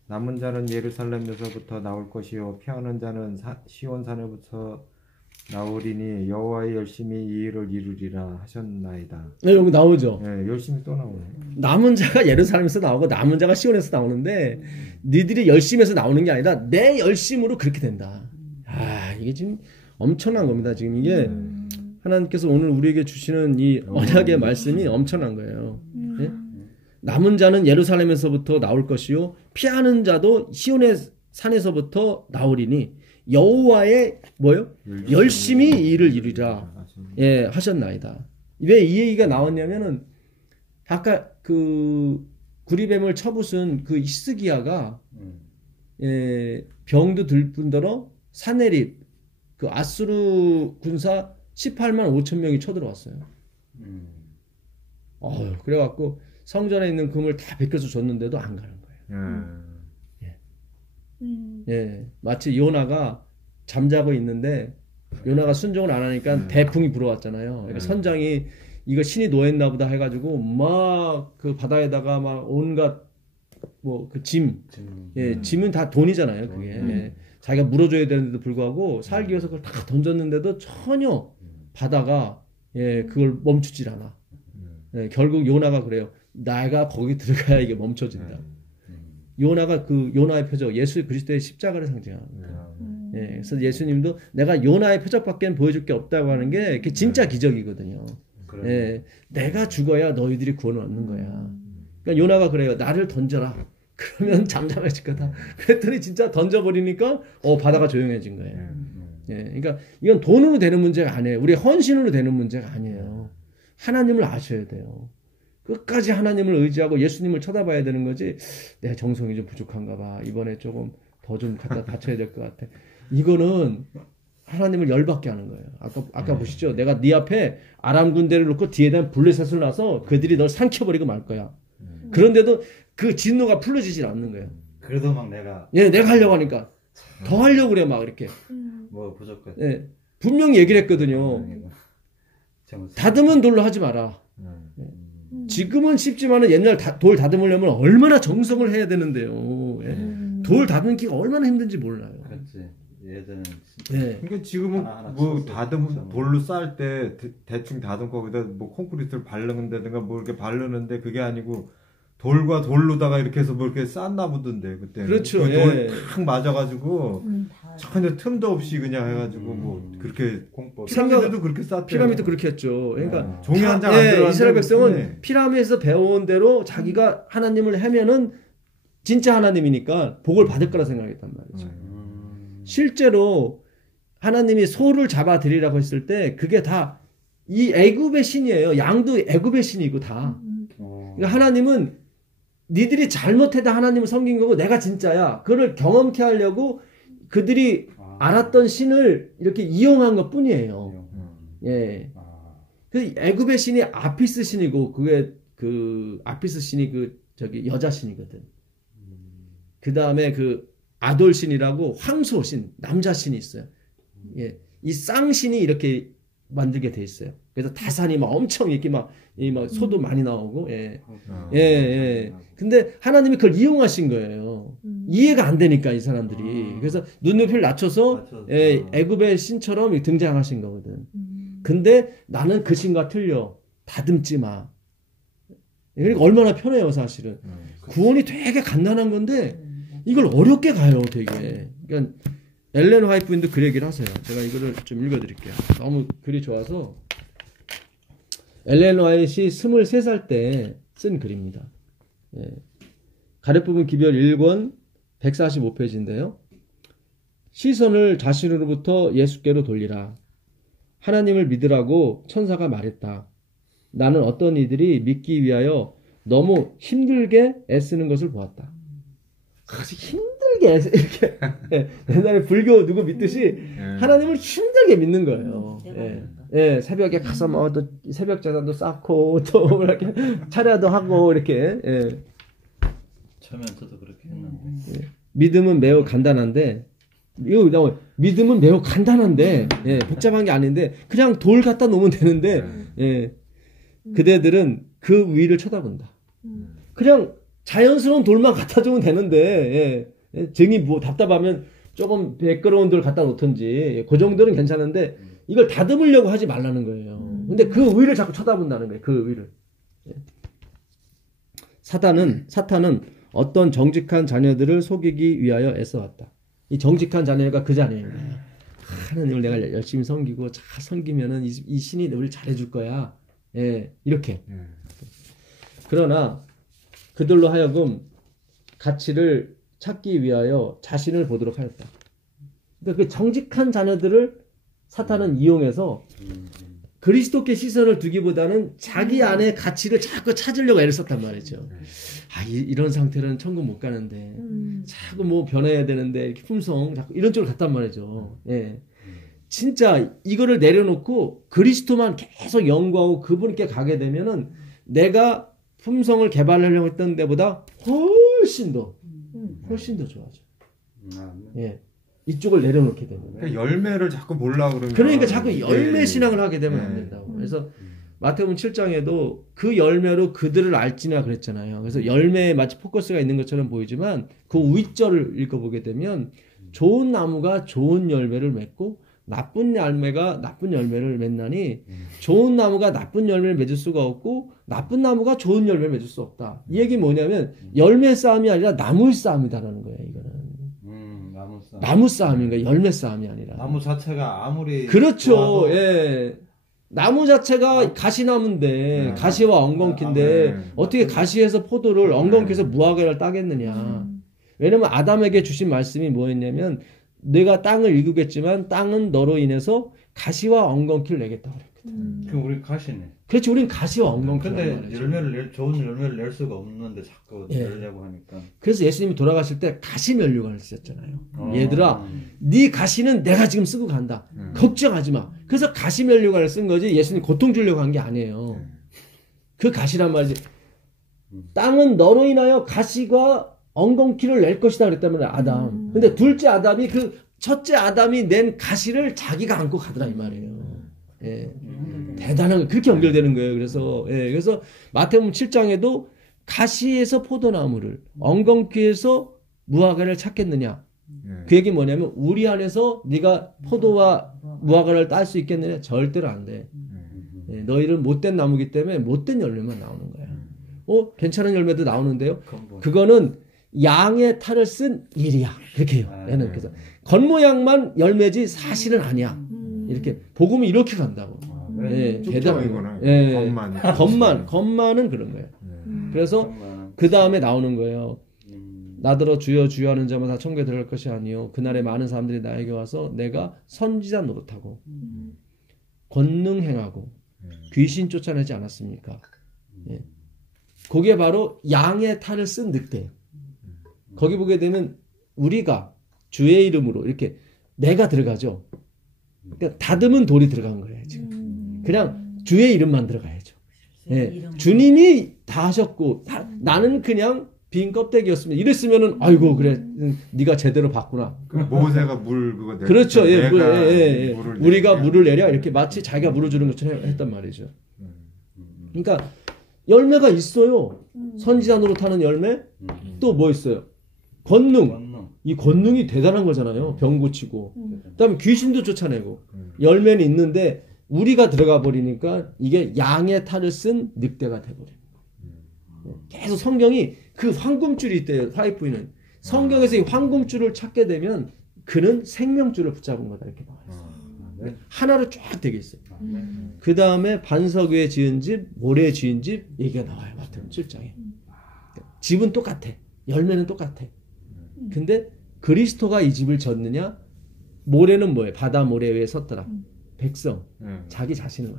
남은 자는 예루살렘에서부터 나올 것이요 피하는 자는 시온 산에부터 나오리니 여호와의 열심히 이 일을 이루리라 하셨나이다. 네, 여기 나오죠. 네, 열심히 또 나오네. 남은 자가 예루살렘에서 나오고 남은 자가 시온에서 나오는데 니들이 열심에서 나오는 게 아니라 내 열심으로 그렇게 된다. 아, 이게 지금 엄청난 겁니다. 지금 이게 하나님께서 오늘 우리에게 주시는 이 언약의 말씀이 엄청난 거예요. 네? 남은 자는 예루살렘에서부터 나올 것이요 피하는 자도 시온의 산에서부터 나오리니 여호와의 뭐요? 열심히 이 일을 이루리라. 예, 하셨나이다. 왜 이 얘기가 나왔냐면은 아까 그 구리뱀을 쳐부순 그 히스기야가 예, 병도 들 뿐더러 사네립 그 아수르 군사 18만 5천 명이 쳐들어왔어요. 그래갖고 성전에 있는 금을 다 베껴서 줬는데도 안 가는 거예요. 예, 마치 요나가 잠자고 있는데 요나가 순종을 안 하니까 대풍이 불어왔잖아요. 그러니까 선장이 이거 신이 노했나 보다 해가지고 막 그 바다에다가 막 온갖 뭐 그 짐, 예, 짐은 다 돈이잖아요. 그게 예, 자기가 물어줘야 되는데도 불구하고 살기 위해서 그걸 다 던졌는데도 전혀 바다가 예, 그걸 멈추질 않아. 예, 결국 요나가 그래요. 내가 거기 들어가야 이게 멈춰진다. 요나가 그 요나의 표적, 예수 그리스도의 십자가를 상징하는 거예요. 예, 그래서 예수님도 내가 요나의 표적밖에 보여줄 게 없다고 하는 게 그게 진짜 기적이거든요. 예, 내가 죽어야 너희들이 구원을 얻는 거야. 그러니까 요나가 그래요. 나를 던져라. 그러면 잠잠해질 거다. 그랬더니 진짜 던져버리니까 바다가 조용해진 거예요. 예, 그러니까 이건 돈으로 되는 문제가 아니에요. 우리 헌신으로 되는 문제가 아니에요. 하나님을 아셔야 돼요. 끝까지 하나님을 의지하고 예수님을 쳐다봐야 되는 거지. 내 정성이 좀 부족한가 봐. 이번에 조금 더 좀 갖다 바쳐야 될 것 같아. 이거는 하나님을 열받게 하는 거예요. 아까 보시죠. 내가 네 앞에 아람 군대를 놓고 뒤에다 블레셋을 놔서 그들이 널 삼켜버리고 말 거야. 그런데도 그 진노가 풀어지질 않는 거예요. 그래도 막 내가 내가 하려고 하니까 더 하려고 그래 막 이렇게. 뭐 부족해. 예, 분명히 얘기를 했거든요. 다듬은 돌로 하지 마라. 지금은 쉽지만은 옛날 돌 다듬으려면 얼마나 정성을 해야 되는데요. 예. 돌 다듬기가 얼마나 힘든지 몰라요. 그렇지. 예전엔 예. 그러니까 지금은 하나 뭐 쳤어요. 돌로 쌓을 때 대충 다듬고 거기다 뭐 콘크리트를 바르는다든가 뭐 이렇게 바르는데 그게 아니고 돌과 돌로다가 이렇게 해서 뭐 이렇게 쌓나 보던데 그때. 그렇죠. 돌탁 맞아가지고 전혀 틈도 없이 그냥 해가지고 뭐 그렇게 피라미드도 그렇게 쌓대요. 피라미드 그렇게 했죠. 그러니까 종이 한 장 안 들어갔는데 이스라엘 백성은 무슨 피라미드에서 배워온 대로 자기가 하나님을 하면은 진짜 하나님이니까 복을 받을 거라 생각했단 말이죠. 실제로 하나님이 소를 잡아 드리라고 했을 때 그게 다 이 애굽의 신이에요. 양도 애굽의 신이고 다. 그러니까 하나님은 니들이 잘못해도 하나님을 섬긴 거고 내가 진짜야. 그걸 경험케 하려고 그들이 알았던 신을 이렇게 이용한 것 뿐이에요. 예. 그 애굽의 신이 아피스 신이고 그게 그 아피스 신이 그 저기 여자 신이거든. 그 다음에 그 아돌 신이라고 황소 신 남자 신이 있어요. 예. 이 쌍신이 이렇게 만들게 돼 있어요. 그래서 다산이 막 엄청 이렇게 막 소도 많이 나오고, 예. 예. 근데 하나님이 그걸 이용하신 거예요. 이해가 안 되니까, 이 사람들이. 그래서 눈높이를 낮춰서, 예, 애굽의 신처럼 등장하신 거거든. 근데 나는 그 신과 틀려. 다듬지 마. 그러니까 얼마나 편해요, 사실은. 구원이 되게 간단한 건데, 이걸 어렵게 가요, 되게. 그러니까, 엘렌 화이트도 그 얘기를 하세요. 제가 이거를 좀 읽어드릴게요. 너무 글이 좋아서. 엘렌 화이트이 23살 때 쓴 글입니다. 예. 가랫부분 기별 1권 145페이지인데요. 시선을 자신으로부터 예수께로 돌리라. 하나님을 믿으라고 천사가 말했다. 나는 어떤 이들이 믿기 위하여 너무 힘들게 애쓰는 것을 보았다. 아주 힘들게 이렇게 옛날에 불교 누구 믿듯이 하나님을 힘들게 믿는 거예요. 예, 새벽에 가서 뭐 또 새벽 제단도 쌓고 또 이렇게 차례도 하고 이렇게. 예. 처음부터 그렇게 했는데. 예. 믿음은 매우 간단한데 이거 믿음은 매우 간단한데 예, 복잡한 게 아닌데 그냥 돌 갖다 놓으면 되는데 예, 그대들은 그 위를 쳐다본다. 그냥 자연스러운 돌만 갖다 주면 되는데 예, 증이 뭐 답답하면 조금 매끄러운 돌 갖다 놓던지 예, 그 정도는 괜찮은데 이걸 다듬으려고 하지 말라는 거예요. 근데 그 위를 자꾸 쳐다본다는 거예요. 그 위를. 예. 사탄은 어떤 정직한 자녀들을 속이기 위하여 애써왔다. 이 정직한 자녀가 그 자녀예요. 하나님을 내가 열심히 섬기고 잘 섬기면은 이 신이 우리를 잘해줄 거야. 예, 이렇게. 그러나 그들로 하여금 가치를 찾기 위하여 자신을 보도록 하였다. 그러니까 그 정직한 자녀들을 사탄은 이용해서 그리스도께 시선을 두기보다는 자기 안에 가치를 자꾸 찾으려고 애를 썼단 말이죠. 이런 상태로는 천국 못 가는데 자꾸 뭐 변해야 되는데 이렇게 품성 자꾸 이런 쪽으로 갔단 말이죠. 예. 진짜 이거를 내려놓고 그리스도만 계속 연구하고 그분께 가게 되면은 내가 품성을 개발하려고 했던 데보다 훨씬 더 좋아져. 예. 이쪽을 내려놓게 되면. 그러니까 열매를 자꾸 보려고 그러면. 그러니까 자꾸 열매 신앙을 하게 되면 안 된다고. 그래서 마태복음 7장에도 그 열매로 그들을 알지나 그랬잖아요. 그래서 열매에 마치 포커스가 있는 것처럼 보이지만 그 윗절을 읽어보게 되면 좋은 나무가 좋은 열매를 맺고 나쁜 열매가 나쁜 열매를 맺나니 좋은 나무가 나쁜 열매를 맺을 수가 없고 나쁜 나무가 좋은 열매를 맺을 수 없다. 이 얘기 뭐냐면 열매 싸움이 아니라 나무 싸움이다라는 거예요. 이거는 나무 싸움. 나무 싸움인 거예요. 열매 싸움이 아니라. 나무 자체가 아무리 그렇죠. 좋아도 예. 나무 자체가 가시나무인데 가시와 엉겅퀴인데 어떻게 가시에서 포도를 엉겅퀴에서 무화과를 따겠느냐. 왜냐면 아담에게 주신 말씀이 뭐였냐면 내가 땅을 일구겠지만 땅은 너로 인해서 가시와 엉겅퀴를 내겠다고 그랬거든. 그럼 우리 가시네. 그렇지, 우리는 가시와 엉겅퀴란 근데 말이죠. 좋은 열매를 낼 수가 없는데 자꾸 예. 내려고 하니까. 그래서 예수님이 돌아가실 때 가시 면류관을 쓰셨잖아요. 얘들아, 네 가시는 내가 지금 쓰고 간다. 걱정하지 마. 그래서 가시 면류관을 쓴 거지 예수님 고통 주려고 한 게 아니에요. 그 가시란 말이지. 땅은 너로 인하여 가시가 엉겅퀴를 낼 것이다 그랬다면 아담. 근데 둘째 아담이 그 첫째 아담이 낸 가시를 자기가 안고 가더라 이 말이에요. 예. 대단한 거 그렇게 연결되는 거예요. 그래서 그래서 마태복음 7장에도 가시에서 포도나무를 엉겅퀴에서 무화과를 찾겠느냐. 그 얘기 뭐냐면 우리 안에서 네가 포도와 무화과를 딸 수 있겠느냐? 절대로 안 돼. 너희는 못된 나무기 때문에 못된 열매만 나오는 거야. 괜찮은 열매도 나오는데요. 그거는 양의 탈을 쓴 일이야. 그렇게 해요. 얘는 그래서 겉모양만 열매지 사실은 아니야. 이렇게 복음이 이렇게 간다고. 대단한 거예요. 겉만은 그런 거예요. 그래서 그 다음에 나오는 거예요. 나더러 주여 주여 하는 자마다 천국에 들어갈 것이 아니요 그날에 많은 사람들이 나에게 와서 내가 선지자 노릇하고 권능 행하고 귀신 쫓아내지 않았습니까? 그게 바로 양의 탈을 쓴 늑대예요. 거기 보게 되면 우리가 주의 이름으로 이렇게 내가 들어가죠. 그러니까 다듬은 돌이 들어간 거예요. 지금 그냥 주의 이름만 들어가야죠. 주님이 다 하셨고 나는 그냥 빈 껍데기였으면 이랬으면은 아이고 그래 네가 제대로 봤구나. 모세가 물 그거 내려. 그렇죠. 우리가 물을 내려 이렇게 마치 자기가 물을 주는 것처럼 했단 말이죠. 그러니까 열매가 있어요. 선지자 노릇하는 열매. 또 뭐 있어요? 권능. 이 권능이 대단한 거잖아요. 병 고치고. 그다음에 귀신도 쫓아내고. 열매는 있는데 우리가 들어가 버리니까 이게 양의 탈을 쓴 늑대가 돼 버려요. 계속 성경이 그 황금줄이 있대요. 사이프인은 성경에서 이 황금줄을 찾게 되면 그는 생명줄을 붙잡은 거다 이렇게 나와 있어요. 하나로 쫙 되게 있어요. 그 다음에 반석 위에 지은 집, 모래에 지은 집 얘기가 나와요. 마태복음 7장에. 집은 똑같아. 열매는 똑같아. 근데 그리스도가 이 집을 졌느냐? 모래는 뭐예요? 바다 모래 위에 섰더라. 백성. 자기 자신을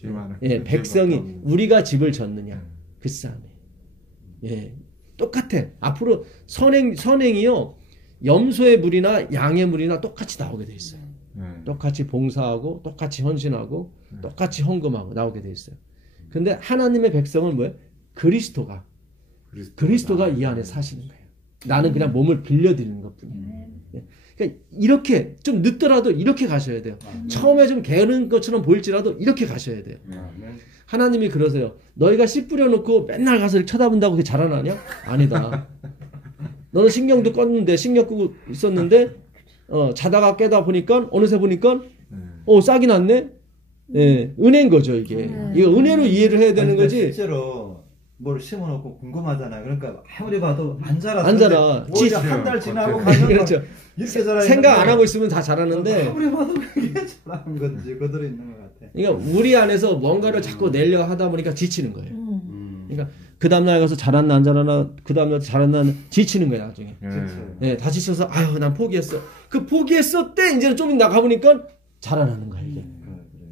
말합니다. 백성이 우리가 집을 졌느냐? 그 싸움이에요. 똑같아. 앞으로 선행이요. 염소의 물이나 양의 물이나 똑같이 나오게 돼 있어요. 똑같이 봉사하고 똑같이 헌신하고 똑같이 헌금하고 나오게 돼 있어요. 근데 하나님의 백성은 뭐예요? 그리스도가 이 안에 사시는 거예요. 나는 그냥 몸을 빌려드리는 것뿐이에요. 그러니까 이렇게 좀 늦더라도 이렇게 가셔야 돼요. 처음에 좀 게으른 것처럼 보일지라도 이렇게 가셔야 돼요. 하나님이 그러세요. 너희가 씨 뿌려놓고 맨날 가서 쳐다본다고 그게 자라나냐? 아니다. 너는 신경도 껐는데 신경 끄고 있었는데 자다가 깨다 보니까 어느새 보니까 싹이 났네. 은혜인 거죠 이게. 이거 은혜로 이해를 해야 되는 거지. 실제로 뭘 심어놓고 궁금하잖아요. 그러니까 아무리 봐도 안 자라. 안 자라. 오히려 한 달 지나고 가면 그렇죠. 이렇게 자라. 생각 안 하고 있으면 다 자라는데 아무리 봐도 그게 자라는 건지 그대로 있는 것 같아. 그러니까 우리 안에서 뭔가를 자꾸 내려 하다 보니까 지치는 거예요. 그러니까 그 다음날 가서 잘했나 안 잘했나 그 다음날 잘했나 지치는 거예요 나중에. 다 지쳐서 아유 난 포기했어. 그 포기했을 때 이제는 좀 나가 보니까 자라나는 거예요 이게.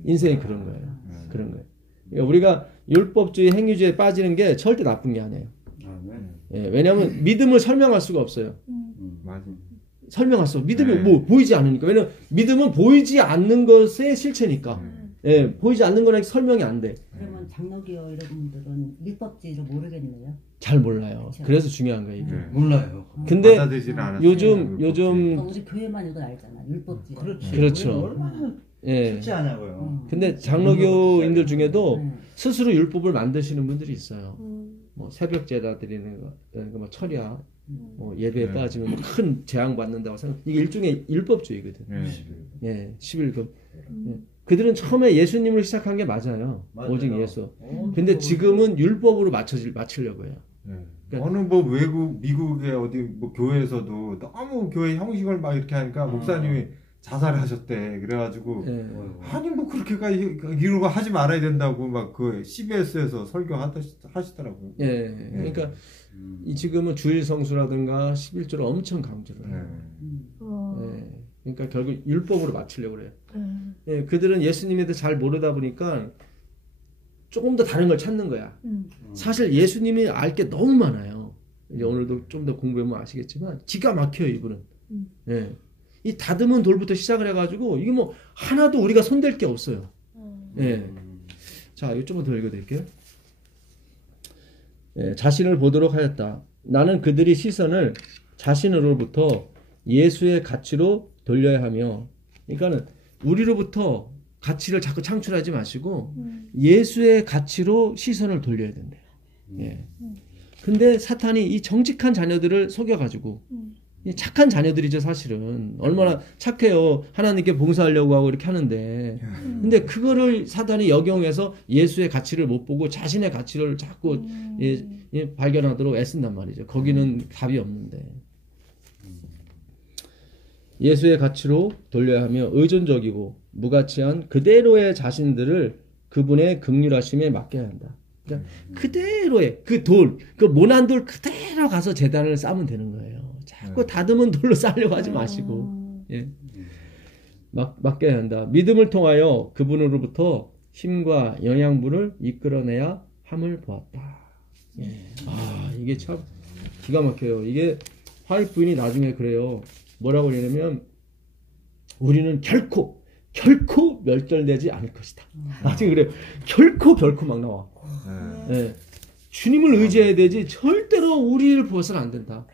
인생이 그런 거예요. 그런 거예요. 그러니까 우리가 율법주의 행위주의에 빠지는 게 절대 나쁜 게 아니에요. 왜냐하면 믿음을 설명할 수가 없어요. 설명할 수 없어. 믿음이 뭐 보이지 않으니까. 왜냐면 믿음은 보이지 않는 것의 실체니까. 보이지 않는 거랑 설명이 안 돼. 그러면 장로교 여러분들은 율법주의를 모르겠네요. 잘 몰라요. 그렇죠. 그래서 중요한 거예요 이게. 몰라요. 근데 요즘 우리 교회만 이건 알잖아. 율법주의. 그렇죠. 얼마나 예. 쉽지 않냐고요. 근데 장로교인들 중에도 스스로 율법을 만드시는 분들이 있어요. 뭐 새벽 제사 드리는 거, 뭐 철야, 뭐 예배에 빠지면 뭐 큰 재앙 받는다고 생각. 이게 일종의 율법주의거든. 예, 11금. 예. 그들은 처음에 예수님을 시작한 게 맞아요. 오직 예수. 근데 지금은 율법으로 맞추려고 해요. 그러니까 어느 뭐 외국 미국의 어디 뭐 교회에서도 너무 교회 형식을 막 이렇게 하니까 목사님이 자살하셨대. 그래가지고 예. 아니 뭐 그렇게까지 이런 거 하지 말아야 된다고 막 그 CBS에서 설교하시더라고요. 예. 그러니까 이 지금은 주일 성수라든가 11조를 엄청 강조를 해요. 예. 그러니까 결국 율법으로 맞추려고 그래요. 예. 그들은 예수님에 대해 잘 모르다 보니까 조금 더 다른 걸 찾는 거야. 사실 예수님이 알 게 너무 많아요. 이제 오늘도 좀 더 공부해보면 아시겠지만 기가 막혀요, 이분은. 예. 이 다듬은 돌부터 시작을 해가지고 이게 뭐 하나도 우리가 손댈 게 없어요. 예. 자, 이거 좀 더 읽어드릴게요. 예, 자신을 보도록 하였다. 나는 그들이 시선을 자신으로부터 예수의 가치로 돌려야 하며, 그러니까는 우리로부터 가치를 자꾸 창출하지 마시고 예수의 가치로 시선을 돌려야 된대요. 예. 근데 사탄이 이 정직한 자녀들을 속여가지고 착한 자녀들이죠, 사실은. 얼마나 착해요. 하나님께 봉사하려고 하고 이렇게 하는데. 근데 그거를 사단이 역용해서 예수의 가치를 못 보고 자신의 가치를 자꾸 발견하도록 애쓴단 말이죠. 거기는 답이 없는데. 예수의 가치로 돌려야 하며 의존적이고 무가치한 그대로의 자신들을 그분의 긍휼하심에 맡겨야 한다. 그러니까 그대로의 그 돌, 그 모난 돌 그대로 가서 제단을 쌓으면 되는 거예요. 자꾸 다듬은 돌로 쌓으려고 하지 마시고, 예. 맡겨야 한다. 믿음을 통하여 그분으로부터 힘과 영양분을 이끌어내야 함을 보았다. 예. 아, 이게 참 기가 막혀요. 이게 화이트 부인이 나중에 그래요. 뭐라고 그러냐면 우리는 결코 멸절되지 않을 것이다. 나중에 그래요. 결코 막 나와. 예. 주님을 의지해야 되지 절대로 우리를 보아서는 안 된다.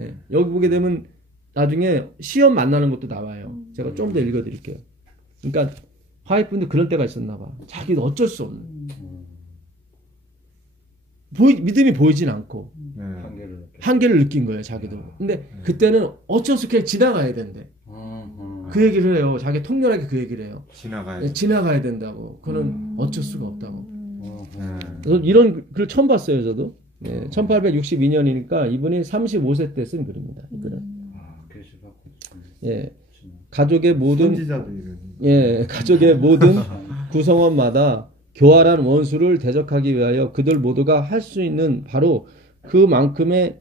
예. 여기 보게 되면 나중에 시험 만나는 것도 나와요. 제가 좀 더 읽어드릴게요. 그러니까 화이트분도 그런 때가 있었나 봐. 자기도 어쩔 수 없는. 믿음이 보이진 않고 한계를 느낀 거예요, 자기도. 근데 그때는 어쩔 수 없이 그냥 지나가야 된대. 그 얘기를 해요. 자기 통렬하게 그 얘기를 해요. 지나가야 된다고. 그거는 어쩔 수가 없다고. 이런 글을 처음 봤어요, 저도. 네, 1862년이니까 이분이 35세 때 쓴 글입니다. 이 글은. 예, 가족의 모든 구성원마다 교활한 원수를 대적하기 위하여 그들 모두가 할 수 있는 바로 그만큼의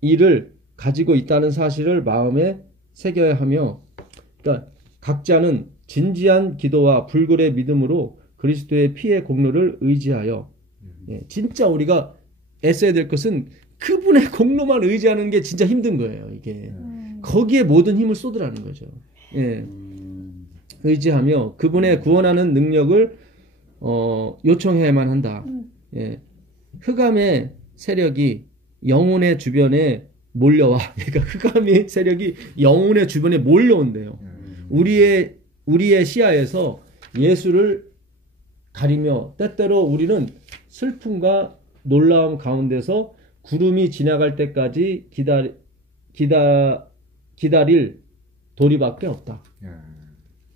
일을 가지고 있다는 사실을 마음에 새겨야 하며, 그러니까 각자는 진지한 기도와 불굴의 믿음으로 그리스도의 피의 공로를 의지하여, 예, 진짜 우리가 애써야 될 것은 그분의 공로만 의지하는 게 진짜 힘든 거예요. 이게 거기에 모든 힘을 쏟으라는 거죠. 예. 의지하며 그분의 구원하는 능력을 요청해야만 한다. 예. 흑암의 세력이 영혼의 주변에 몰려와. 그러니까 흑암의 세력이 영혼의 주변에 몰려온대요. 우리의 시야에서 예수를 가리며 때때로 우리는 슬픔과 놀라움 가운데서 구름이 지나갈 때까지 기다릴 도리밖에 없다.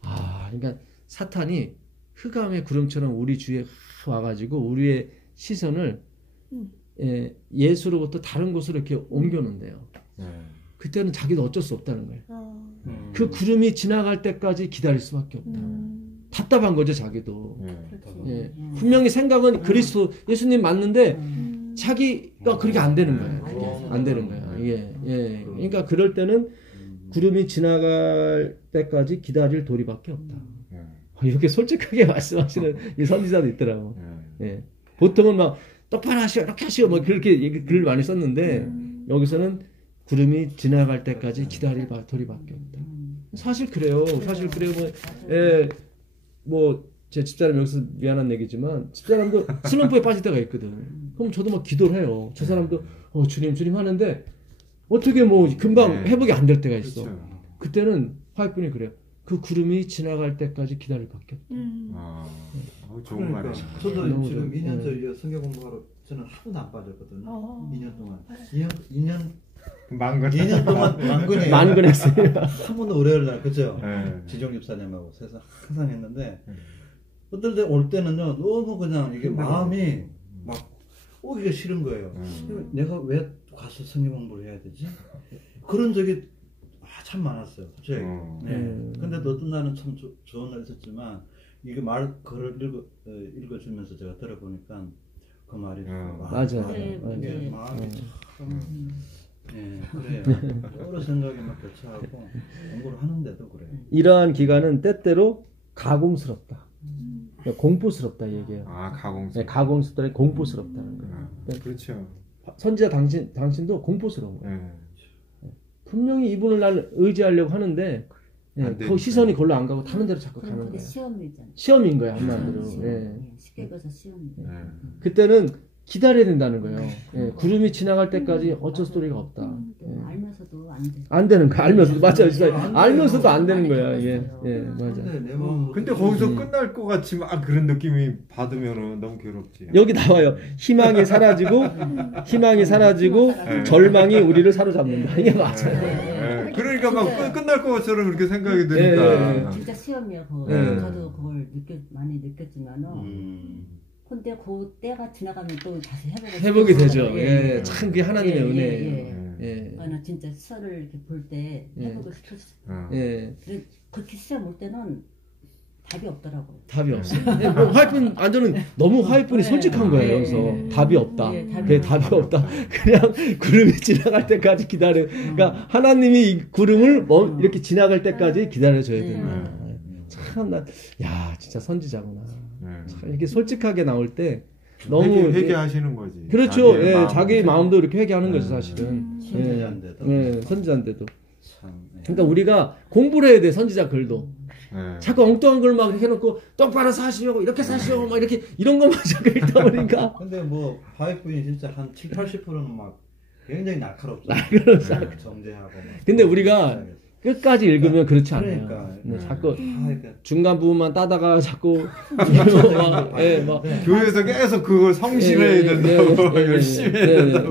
아, 그러니까 사탄이 흑암의 구름처럼 우리 주위에 와가지고 우리의 시선을 예수로부터 다른 곳으로 이렇게 옮겨놓는데요. 그때는 자기도 어쩔 수 없다는 거예요. 그 구름이 지나갈 때까지 기다릴 수밖에 없다. 답답한 거죠, 자기도. 예. 분명히 생각은 그리스도 예수님 맞는데 자기가 그렇게 안 되는 거예요. 안 되는 거예요. 예. 그러니까 그럴 때는 구름이 지나갈 때까지 기다릴 도리밖에 없다. 이렇게 솔직하게 말씀하시는 이 선지자도 있더라고. 예. 보통은 막 똑바로 하시오, 이렇게 하시오, 뭐 그렇게 글을 많이 썼는데 여기서는 구름이 지나갈 때까지 기다릴 도리밖에 없다. 사실 그래요. 뭐 제 집사람 여기서 미안한 얘기지만 집사람도 슬럼프에 빠질 때가 있거든. 그럼 저도 막 기도를 해요. 저 사람도 주님 하는데 어떻게 뭐 금방 회복이 안 될 때가 있어. 그때는 화이트분이 그래요. 그 구름이 지나갈 때까지 기다릴 밖에 없다. 좋은 그러니까 말이죠. 저도 너무 지금 좋- 2년 예. 전에 성경 공부하러 저는 하나도 안 빠졌거든요. 2년 동안. 맞아요. 2년 동안 만근이에요. 만근했어요. 한 번도 월요일 날 그죠? 네. 지종 집사님하고 세상 항상 했는데 어떨 때 올 때는요 너무 그냥 이게 마음이 막 오기가 싫은 거예요. 내가 왜 가서 성경 공부를 해야 되지? 그런 적이 참 많았어요. 갑자기. 네. 근데 또 어떤 날은 참 좋은 날 있었지만 이게 글을 읽어주면서 제가 들어보니까 그 말이 맞아요. 네, 이게 네. 마음이 참 그래요. 여러 생각이 막 교차하고 공부를 하는데도 그래요. 이러한 기간은 때때로 가공스럽다. 그러니까 공포스럽다 이 얘기예요. 가공성. 네, 가공스럽다, 공포스럽다는 거예요. 그렇죠. 선지자 당신도 공포스러워. 네. 분명히 이분을 날 의지하려고 하는데 안 그 시선이 걸로 안 가고 타는 대로 자꾸 그럼 가는 그게 거예요. 시험이잖아. 시험인 거예요 한마디로. 시험. 예. 쉽게 가서 시험. 네. 그때는 기다려야 된다는 거예요. 예. 구름이 지나갈 때까지 어쩔 소리가 없다. 예. 알면서도 안 돼. 안 되는 거야. 알면서도 맞아요. 진짜 안 돼요. 알면서도 안 되는 많이 거야. 예, 들었어요. 예, 맞아. 근데 내 마음 근데 거기서 끝날 것 같이 막 그런 느낌이 받으면은 너무 괴롭지. 여기 나와요. 희망이 사라지고 네. 절망이 우리를 사로잡는다. 이게 맞아요. 네. 그러니까 막 진짜. 끝날 것처럼 그렇게 생각이 예, 드니까. 예. 진짜 시험이야 그거. 네. 저도 그걸 많이 느꼈지만은. 근데 그 때가 지나가면 또 다시 회복이 되죠. 예. 예, 참 그게 하나님의 예, 은혜예요. 예, 예, 나 진짜 시험을 이렇게 볼 때 예. 회복을 시켰어. 예, 그래 그렇게 시험 올 때는 답이 없더라고요. 답이 없어요. 예, 뭐 화이트분 완전은 너무 화이트분이 네. 솔직한 거예요. 예, 그래서 예. 답이 없다. 예, 그게 답이 없다. 그냥 구름이 지나갈 때까지 기다려. 그러니까 하나님이 이 구름을 이렇게 지나갈 때까지 기다려줘야 된다. 참, 야, 진짜 선지자구나. 참 이렇게 솔직하게 나올 때 너무 회개하시는 거지. 그렇죠. 자기의 예, 마음을. 자기 마음도 이렇게 회개하는 거죠, 사실은. 선지자인데도. 예, 선지자인데도. 참. 그러니까 우리가 공부를 해야 돼, 선지자 글도. 네. 자꾸 엉뚱한 걸 막 해놓고 똑바로 사시오, 이렇게 사시오, 막 이렇게 이런 것만 자꾸 읽다 보니까. 근데 뭐 바이프인이 진짜 한 7, 80%는 막 굉장히 날카롭죠. 정제하고 막. 근데 우리가 끝까지 읽으면 그렇지 않아요. 그러니까. 네, 자꾸 그러니까 중간 부분만 따다가 자꾸 막, 예, 막 교회에서 계속 그걸 성실해야 된다고 열심히 해야 된다고.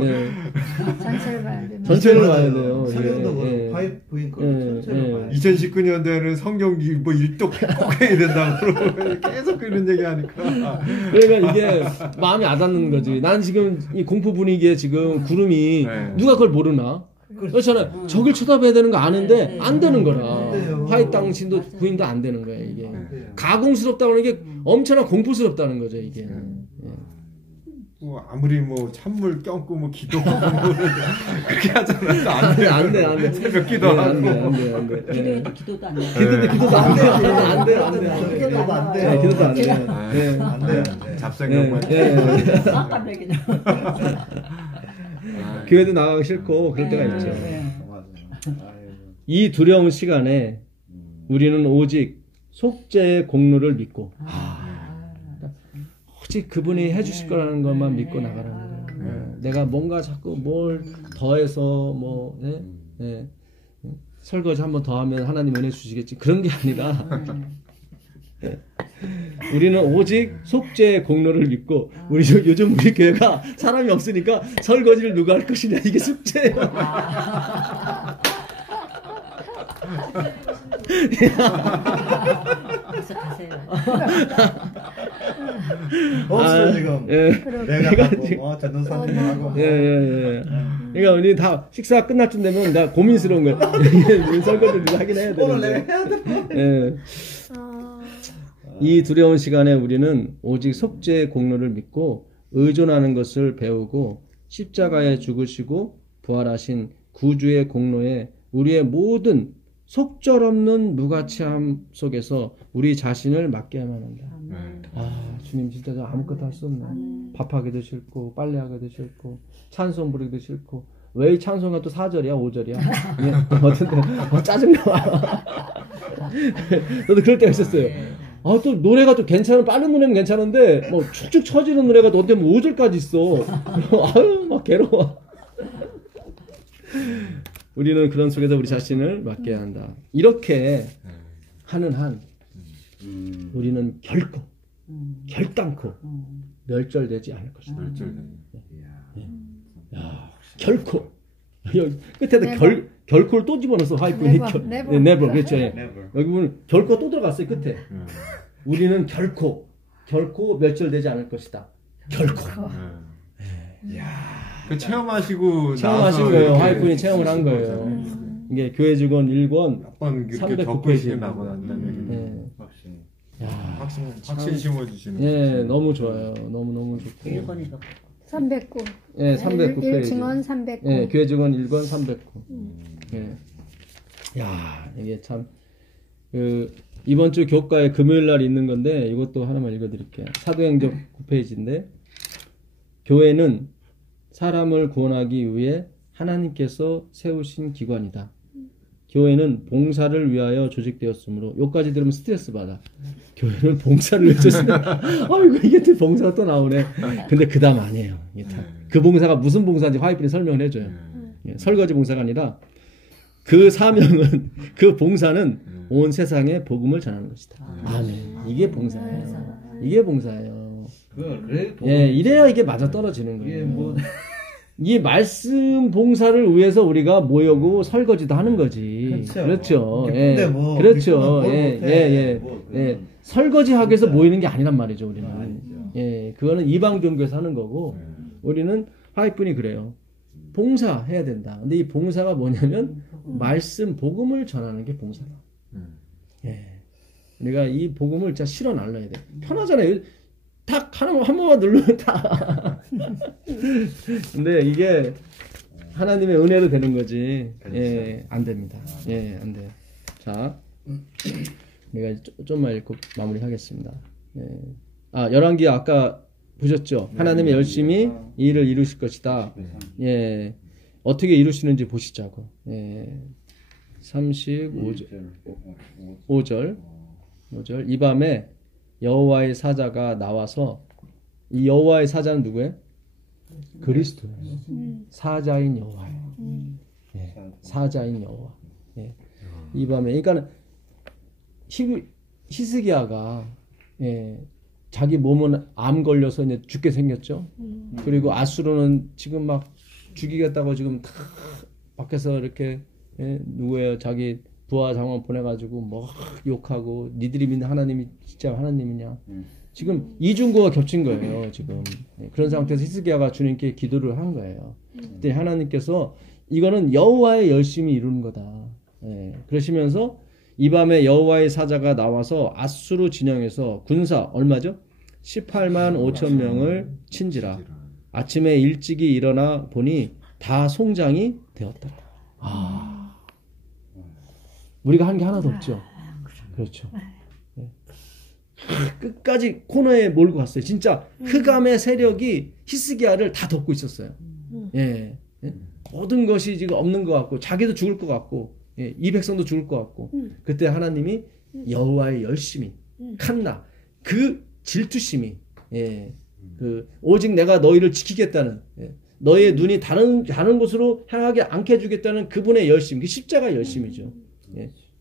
전체를 봐야 되나? 전체를 봐야 돼요. 성경도 예, 예. 바이프인 거 예, 전체를 예. 봐야 돼. 2019년도에는 성경 뭐 일독 꼭 해야 된다고 그러고 계속 그런 얘기 하니까. 그러니까 이게 마음이 와닿는 거지. 난 지금 이 공포 분위기에 지금 구름이 네. 누가 그걸 모르나? 그렇잖아요. 저길 쳐다봐야 되는 거 아는데 안 되는 거라. 안 돼요. 화이트 당신도 부인도 안 되는 거야 이게. 네. 가공스럽다는 게 엄청난 공포스럽다는 거죠 이게. 예. 뭐 아무리 뭐 찬물 껴고 뭐 기도 그렇게 하잖아요. 안 돼. 안 돼, 안 돼. 새벽 기도하고. 안 돼, 안 돼, 안 돼. 예. 기도해도 기도도 안 나. 기도도 안 돼요. 안 돼요, 안 돼요, 안 돼요. 기도도 안 돼요. 네, 기도도 안 돼요. 아, 예. 안 돼, 안 돼. 잡생각만. 예, 예. 깜깜하게 교회도 나가기 싫고 그럴 때가 있죠. 맞아요. 아이고. 이 두려운 시간에 우리는 오직 속죄의 공로를 믿고 오직 그분이 해주실 거라는 것만 믿고 나가라는 거예요. 내가 뭔가 자꾸 뭘 더해서 뭐 설거지 한번 더 하면 하나님 은혜 주시겠지 그런 게 아니라 우리는 오직 속죄의 공로를 믿고 요즘 우리 교회가 사람이 없으니까 설거지를 누가 할 것이냐 이게 숙제예요. 그래서 가세요. 없어 지금. 예. 내가 하고 전도사님하고. 예. 그러니까 우리 다 식사 끝날 쯤 되면 나 고민스러운 거야. 설거지를 누가 하긴 해야 오늘 되는데. 내가 해야 돼. 예. 이 두려운 시간에 우리는 오직 속죄의 공로를 믿고 의존하는 것을 배우고 십자가에 죽으시고 부활하신 구주의 공로에 우리의 모든 속절없는 무가치함 속에서 우리 자신을 맡겨야만 한다. 아, 주님 진짜 저 아무것도 할 수 없네. 밥하기도 싫고 빨래하기도 싫고 찬송 부르기도 싫고 왜 이 찬송가 또 4절이야 5절이야? 어쩐데 짜증나. 저도 그럴 때가 있었어요. 아, 또 노래가 좀 괜찮은 빠른 노래면 괜찮은데 뭐 축축 처지는 노래가 너 때문에 5절까지 있어. 아유 막 괴로워. 우리는 그런 속에서 우리 자신을 맡겨야 한다. 이렇게 하는 한 우리는 결코 결단코 멸절되지 않을 것이다. 야, 결코 끝에다 결코를 또 집어넣어서 하이픈이 never 그렇죠. 여기 보면 결코 또 들어갔어요 끝에. 우리는 결코 멸절되지 않을 것이다. 결코. 그 체험하시고 체험하신 거예요. 하이픈이 체험을 한 거예요. 이게 교회 직원 1권 몇번 그렇게 겪으시고 나고 난 다음에 확신 심어주시는. 예, 너무 좋아요. 너무 좋고. 1번이가 309. 예, 309페이지. 증언 309. 예, 교회 직원 1권 309. 예. 야, 이게 참 이번 주 교과에 금요일 날 있는 건데 이것도 하나만 읽어드릴게요. 사도행전 9페이지인데 교회는 사람을 구원하기 위해 하나님께서 세우신 기관이다. 교회는 봉사를 위하여 조직되었으므로 여기까지 들으면 스트레스 받아. 교회는 봉사를 위해 조직되었다. 아이고 이게 또 봉사가 또 나오네. 근데 그 다음 아니에요. 이게 다. 그 봉사가 무슨 봉사인지 화이트이 설명을 해줘요. 예, 설거지 봉사가 아니라 그 사명은 그 봉사는 온 세상에 복음을 전하는 것이다. 아멘. 이게 봉사예요. 이게 봉사예요. 그래. 예, 이래야 이게 맞아 떨어지는 거예요. 이 말씀 봉사를 위해서 우리가 모여고 설거지도 하는 거지. 그렇죠. 예. 뭐 그렇죠. 예. 설거지 하기 위해서 모이는 게 아니란 말이죠, 우리는. 예. 그거는 이방 종교에서 하는 거고, 우리는 하이픈이 그래요. 봉사해야 된다. 근데 이 봉사가 뭐냐면, 말씀, 복음을 전하는 게 봉사다. 예. 우리가 이 복음을 진짜 실어 날라야 돼. 편하잖아요. 딱 한 번만 누르면 다. 근데 이게 하나님의 은혜로 되는 거지. 예, 안 됩니다. 예, 안 돼요. 자, 내가 좀만 읽고 마무리하겠습니다. 예. 열왕기 아까 보셨죠? 하나님이 열심히 이 일을 이루실 것이다. 예, 어떻게 이루시는지 보시자고. 예, 35절. 이 밤에 여호와의 사자가 나와서 이 여호와의 사자는 누구예요? 그리스도예요. 사자인 여호와예요. 예, 사자인 여호와. 예. 이 밤에 그러니까 히스기야가 자기 몸은 암 걸려서 이제 죽게 생겼죠. 그리고 아수르는 지금 막 죽이겠다고 지금 다 밖에서 이렇게 누구예요? 자기 부하 장관 보내가지고 뭐 욕하고 니들이 믿는 하나님이 진짜 하나님이냐. 지금 이중고가 겹친 거예요. 지금 그런 상태에서 히스기야가 주님께 기도를 한 거예요. 그때 하나님께서 이거는 여호와의 열심히 이루는 거다. 그러시면서 이 밤에 여호와의 사자가 나와서 아수르 진영에서 군사 얼마죠? 18만 5천 명을 친지라. 아침에 일찍이 일어나 보니 다 송장이 되었다. 우리가 한 게 하나도 없죠. 그렇죠. 끝까지 코너에 몰고 갔어요. 진짜 흑암의 세력이 히스기야를 다 덮고 있었어요. 모든 것이 지금 없는 것 같고 자기도 죽을 것 같고 이 백성도 죽을 것 같고 그때 하나님이 여호와의 열심히 칸나 그 질투심이 오직 내가 너희를 지키겠다는 너의 눈이 다른 곳으로 향하게 않게 해주겠다는 그분의 열심, 그 십자가의 열심이죠.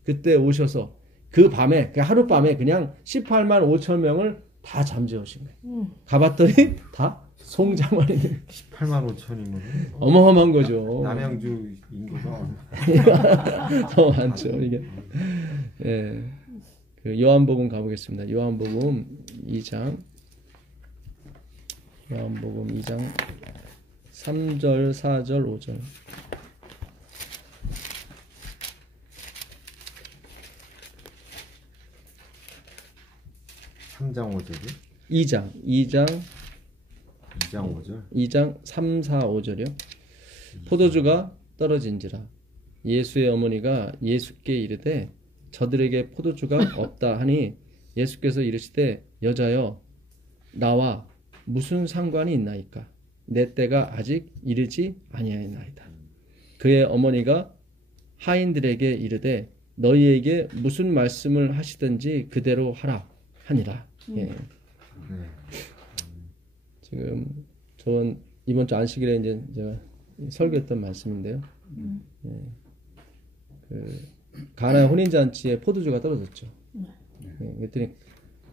그때 오셔서 그 밤에 그 하룻밤에 그냥 18만 5천 명을 다 잠재우신 거예요. 가봤더니 다 송장만이 18만 5천이면 어마어마한 거죠. 남양주 인구가 더 많죠. 이게 그 요한복음 가보겠습니다. 요한복음 2장 3절, 4절, 5절. 3장 5절이? 2장 5절? 2장 3, 4, 5절이요. 포도주가 떨어진지라 예수의 어머니가 예수께 이르되 저들에게 포도주가 없다 하니 예수께서 이르시되 여자여 나와 무슨 상관이 있나이까 내 때가 아직 이르지 아니하였나이다. 그의 어머니가 하인들에게 이르되 너희에게 무슨 말씀을 하시든지 그대로 하라 하니라. 지금 저는 이번 주 안식일에 이제 제가 설교했던 말씀인데요. 그 가나의 혼인잔치에 포도주가 떨어졌죠. 예, 그랬더니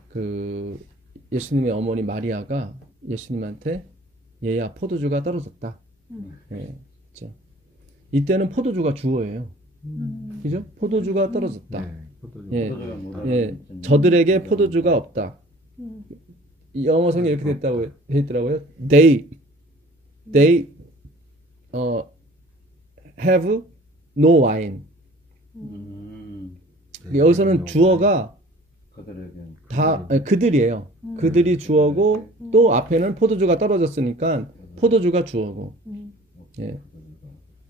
그 예수님의 어머니 마리아가 예수님한테 얘야 포도주가 떨어졌다. 예, 그렇죠. 이때는 포도주가 주어예요. 그죠? 포도주가 떨어졌다. 네, 포도주. 예, 포도주가 뭐라 예, 저들에게 포도주가 없다. 이 영어성에 이렇게 돼 있더라고요. They have no wine. 여기서는 주어가 그들에게 다 그들이에요. 그들이 주어고 또 앞에는 포도주가 떨어졌으니까 포도주가 주어고. 예.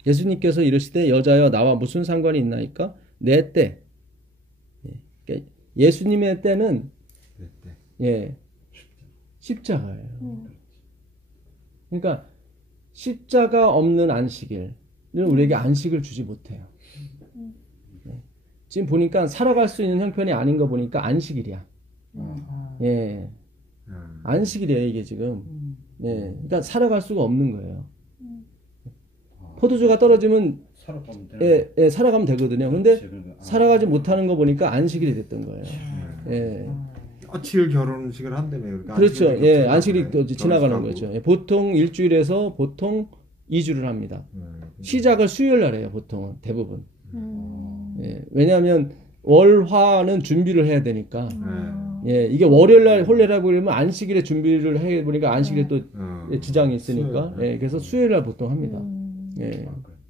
예수님께서 이르시되 여자여 나와 무슨 상관이 있나이까? 내 때. 예. 그러니까 예수님의 때는 네, 네. 예. 십자가예요. 그러니까 십자가 없는 안식일은 우리에게 안식을 주지 못해요. 예. 지금 보니까 살아갈 수 있는 형편이 아닌 거 보니까 안식일이야. 예. 안식일이에요, 이게 지금. 예. 그러니까 살아갈 수가 없는 거예요. 포도주가 떨어지면 살아가면 되는 예, 예, 살아가면 되거든요. 근데 그러니까, 살아가지 못하는 거 보니까 안식일이 됐던 거예요. 예. 며칠 결혼식을 한다며. 그러니까 그렇죠. 안식일이 예, 겹쳐가지고 안식일이 또 지나가는 결혼식하고. 거죠. 예, 보통 일주일에서 보통 2주를 합니다. 시작을 수요일 날 해요, 보통은. 대부분. 예, 왜냐하면 월화는 준비를 해야 되니까. 예, 이게 월요일 날 홀례라고 그러면 안식일에 준비를 해 보니까 안식일에 또 예, 지장이 있으니까. 수요일. 예, 그래서 수요일 날 보통 합니다. 예.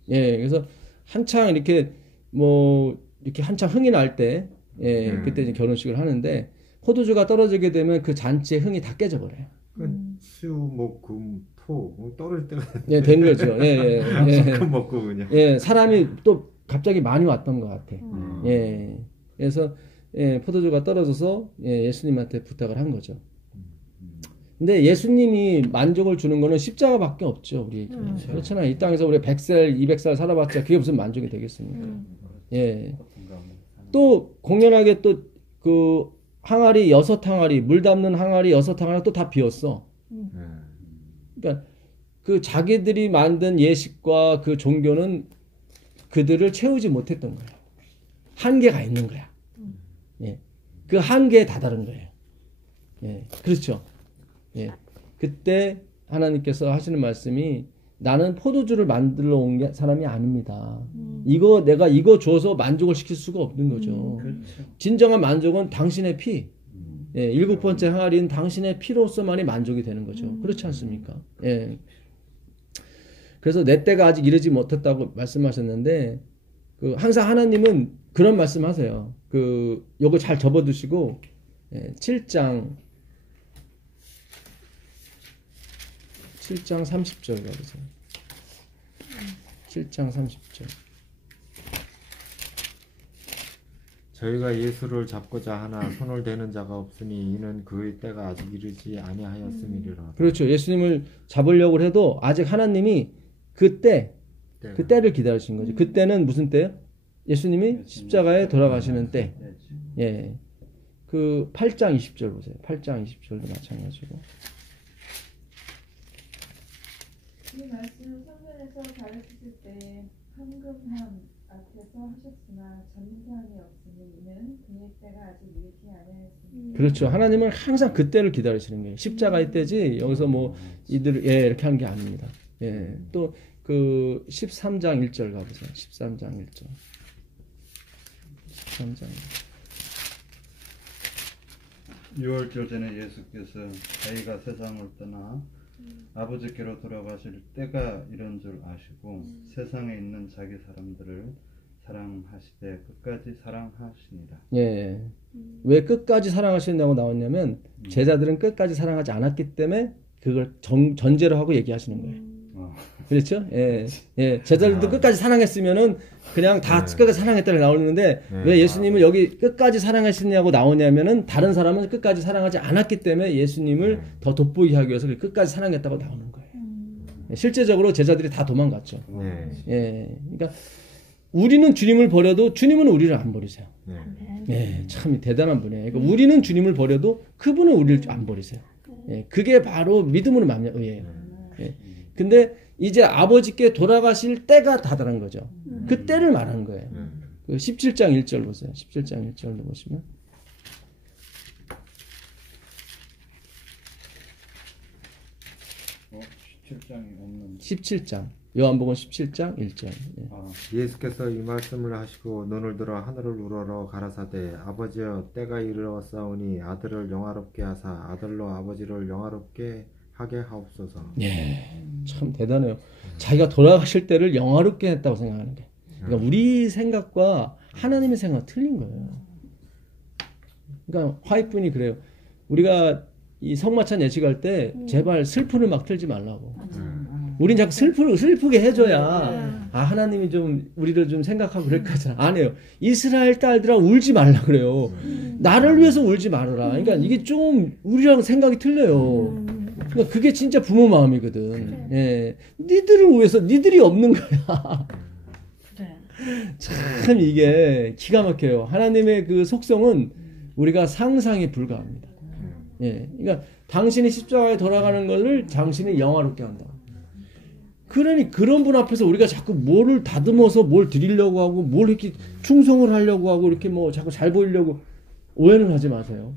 예, 그래서 한창 이렇게 뭐 이렇게 한창 흥이 날 때, 예, 그때 이제 결혼식을 하는데 포도주가 떨어지게 되면 그 잔치의 흥이 다 깨져버려요. 수, 목, 금, 토 떨어질 때가 예, 된 거죠. 예, 예, 금 먹고 그냥. 예, 사람이 또 갑자기 많이 왔던 것 같아. 예, 그래서 예, 포도주가 떨어져서 예, 예수님한테 부탁을 한 거죠. 근데 예수님이 만족을 주는 거는 십자가밖에 없죠, 우리에게. 그렇잖아요. 이 땅에서 우리 100살, 200살 살아봤자 그게 무슨 만족이 되겠습니까? 예. 또 공연하게 또 그 항아리 6항아리, 물 담는 항아리 6항아리 또 다 비었어. 그러니까 그 자기들이 만든 예식과 그 종교는 그들을 채우지 못했던 거예요. 한계가 있는 거야. 예. 그 한계에 다다른 거예요. 예. 그렇죠. 예. 그때 하나님께서 하시는 말씀이 나는 포도주를 만들러 온 사람이 아닙니다. 내가 이거 줘서 만족을 시킬 수가 없는 거죠. 진정한 만족은 당신의 피. 예, 일곱 번째 항아리는 당신의 피로서만이 만족이 되는 거죠. 그렇지 않습니까? 예. 그래서 내 때가 아직 이르지 못했다고 말씀하셨는데, 항상 하나님은 그런 말씀하세요. 요거 잘 접어두시고, 7장 30절 가보세요. 7장 30절. 저희가 예수를 잡고자 하나 손을 대는 자가 없으니 이는 그의 때가 아직 이르지 아니하였음이리라. 그렇죠. 예수님을 잡으려고 해도 아직 하나님이 그 때를 기다리신 거죠. 그때는 무슨 때요? 예수님이 십자가에 돌아가시는 때. 예. 8장 20절 보세요. 8장 20절도 마찬가지고. 이 말씀을 성전에서 가르치실 때 황금함 앞에서 하셨으나 전사함이 없으니 이는 그의 때가 아직 이르지 아니하였습니다. 그렇죠. 하나님은 항상 그 때를 기다리시는 거예요. 십자가의 때지 여기서 뭐 이들 이렇게 한 게 아닙니다. 예. 또 13장 1절 가보세요. 13장 1절. 13장 6월절 전에 예수께서 자기가 세상을 떠나 아버지께로 돌아가실 때가 이런 줄 아시고 세상에 있는 자기 사람들을 사랑하시되 끝까지 사랑하시니라. 예. 왜 끝까지 사랑하신다고 나왔냐면 제자들은 끝까지 사랑하지 않았기 때문에 그걸 전제로 하고 얘기하시는 거예요. 그렇죠? 예. 예. 제자들도 끝까지 사랑했으면은 그냥 다 끝까지 사랑했다고 나오는데 왜 예수님을 여기 끝까지 사랑하시냐고 나오냐면은 다른 사람은 끝까지 사랑하지 않았기 때문에 예수님을 더 돋보이게 하기 위해서 끝까지 사랑했다고 나오는 거예요. 실제적으로 제자들이 다 도망갔죠. 예. 그러니까 우리는 주님을 버려도 주님은 우리를 안 버리세요. 예. 참 대단한 분이에요. 그러니까 우리는 주님을 버려도 그분은 우리를 안 버리세요. 예. 그게 바로 믿음으로 의예요. 예. 근데 이제 아버지께 돌아가실 때가 다다른 거죠. 그 때를 말하는 거예요. 17장 1절 보세요. 17장 1절로 보시면 17장이 없는. 17장. 요한복음 17장 1절. 예. 아, 예수께서 이 말씀을 하시고 눈을 들어 하늘을 우러러 가라사대 아버지여 때가 이르렀사오니 아들을 영화롭게 하사 아들로 아버지를 영화롭게 하게 하옵소서. 예. 참 대단해요. 자기가 돌아가실 때를 영화롭게 했다고 생각하는 게. 그러니까 우리 생각과 하나님의 생각은 틀린 거예요. 그러니까 화이트분이 그래요. 우리가 이 성마찬 예식할 때 제발 슬프를 막 틀지 말라고. 우린 자꾸 슬프게 해줘야 아 하나님이 좀 우리를 좀 생각하고 그럴 거잖아. 안 해요. 이스라엘 딸들아 울지 말라 그래요. 나를 위해서 울지 말아라. 그러니까 이게 좀 우리랑 생각이 틀려요. 그러니까 그게 진짜 부모 마음이거든. 예, 니들을 위해서 니들이 없는 거야. 참 이게 기가 막혀요. 하나님의 그 속성은 우리가 상상에 불과합니다. 예, 그러니까 당신이 십자가에 돌아가는 것을 당신이 영화롭게 한다. 그러니 그런 분 앞에서 우리가 자꾸 뭐를 다듬어서 뭘 드리려고 하고 뭘 이렇게 충성을 하려고 하고 이렇게 뭐 자꾸 잘 보이려고 오해는 하지 마세요.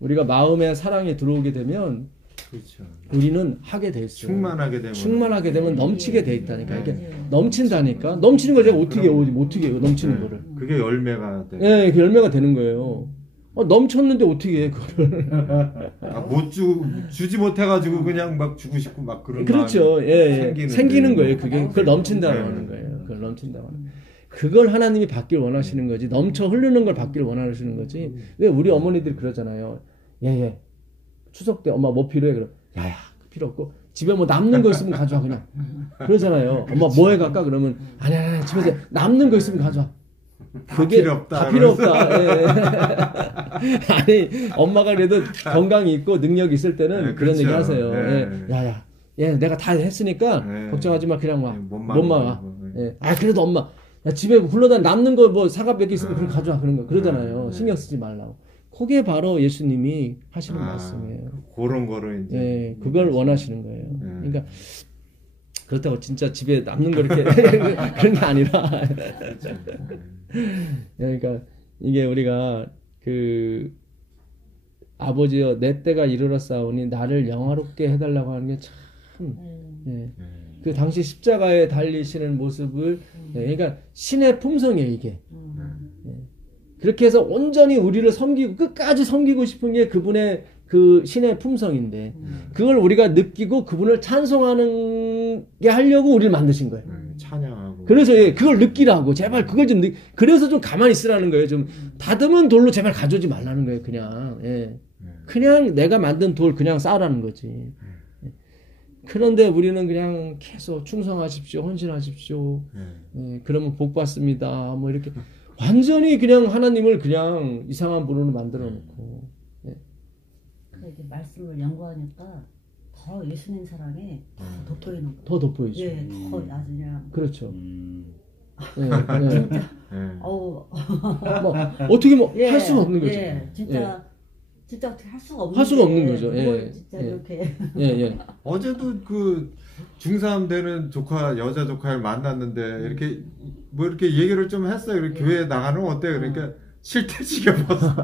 우리가 마음에 사랑이 들어오게 되면 그렇죠. 우리는 하게 돼 있어요. 충만하게 되면 넘치게 돼 있다니까. 이게 넘친다니까. 넘치는 걸 제가 어떻게 해요? 넘치는 거를. 그게 열매가 돼. 예, 그 열매가 되는 거예요. 넘쳤는데 어떻게 해 그거를? 못 주지 못해가지고 그냥 막 주고 싶고 막 그런 그렇죠. 마음이 예, 생기는 거예요. 그걸 넘친다고 하는 거예요. 그걸 넘친다고 하는. 그걸 하나님이 받길 원하시는 거지. 넘쳐 흐르는 걸 받길 원하시는 거지. 왜 우리 어머니들이 그러잖아요. 예. 추석 때 엄마 뭐 필요해? 그럼 야야 필요 없고 집에 뭐 남는 거 있으면 가져와 그냥. 그러잖아요. 엄마 뭐 해 갈까? 그러면 아니야 집에서 남는 거 있으면 가져와. 그게 다 필요 없다. 예. 아니 엄마가 그래도 건강이 있고 능력이 있을 때는 그런 그렇죠. 얘기 하세요. 예. 야야, 내가 다 했으니까 걱정하지 마. 그냥 와. 몸만 와. 예. 아 그래도 엄마 야, 집에 굴러다 남는 거 뭐 사과 몇 개 있으면 그걸 가져와 그런 거 그러잖아요. 신경 쓰지 말라고. 그게 바로 예수님이 하시는 말씀이에요. 그런 거를 이제 예, 그걸 원하시는 거예요. 그러니까 그렇다고 진짜 집에 남는 거 이렇게 그런 게 아니라. 그러니까 이게 우리가 그 아버지여 내 때가 이르렀사오니 나를 영화롭게 해달라고 하는 게 참. 예. 그 당시 십자가에 달리시는 모습을 그러니까 신의 품성이에요 이게. 그렇게 해서 온전히 우리를 섬기고 끝까지 섬기고 싶은 게 그분의 그 신의 품성인데 그걸 우리가 느끼고 그분을 찬송하는 게 하려고 우리를 만드신 거예요. 찬양하고. 그래서 그걸 느끼라고 제발 그걸 좀 그래서 좀 가만히 있으라는 거예요. 좀 다듬은 돌로 제발 가져오지 말라는 거예요. 그냥 그냥 내가 만든 돌 그냥 쌓으라는 거지. 그런데 우리는 그냥 계속 충성하십시오, 헌신하십시오. 그러면 복 받습니다. 뭐 이렇게 완전히 그냥 하나님을 그냥 이상한 분으로 만들어 놓고. 이렇게 말씀을 연구하니까 더 예수님 사랑에 더 돋보이는 거예요. 더 돋보이죠. 예, 더 아주 그냥. 그렇죠. 진짜. 뭐 어떻게 뭐 할 수가 없는 거죠. 진짜 어떻게 할 수가 없는 거죠. 진짜 이렇게. 어제도 그 중3 되는 조카 여자 조카를 만났는데 이렇게 뭐 이렇게 얘기를 좀 했어요. 이렇게 교회에 나가는 건 어때요? 그러니까 싫대 지겨웠어.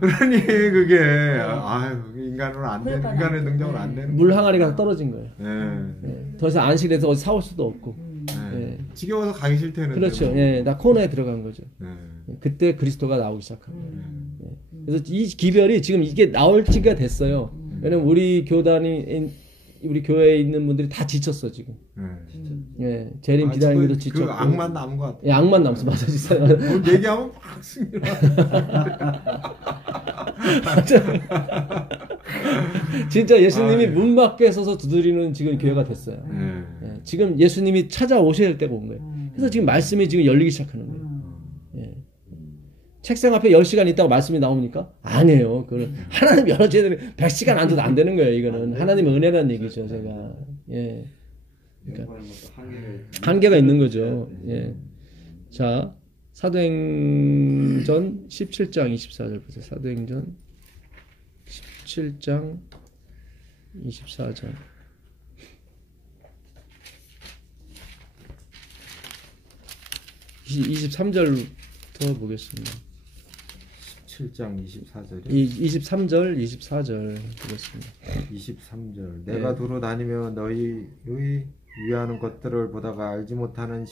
그러니 그게 아유 인간은 안 되는 인간의 능력은 안 되는. 물 항아리가 떨어진 거예요. 더 이상 안식에서 어디 사올 수도 없고. 지겨워서 가기 싫대는. 그렇죠. 나 코너에 들어간 거죠. 그때 그리스도가 나오기 시작한 거예요. 그래서 이 기별이 지금 이게 나올 지가 됐어요. 왜냐면 우리 교회에 있는 분들이 다 지쳤어 지금. 재림 기다림도 지쳤고. 그 악만 남은 것 같아. 악만 남았어, 맞아 진짜. 뭘 얘기하면 막 승리를. 진짜 예수님이 문 밖에 서서 두드리는 지금 교회가 됐어요. 지금 예수님이 찾아오셔야 될 때가 온 거예요. 그래서 지금 말씀이 지금 열리기 시작하는 거예요. 책상 앞에 10시간 있다고 말씀이 나옵니까? 아니에요. 그거는 하나님 열어줘야 되는 100시간 안 돼도 안 되는 거예요. 이거는 하나님의 은혜라는 얘기죠. 제가. 그러니까 한계가 있는 거죠. 자, 사도행전 17장 24절 보세요. 사도행전 17장 24절. 23절부터 보겠습니다. 7장 24절이요. 23절, 24절 그렇습니다. 23절 내가 두루 다니며 너희의 위하는 것들을 보다가 알지 못하는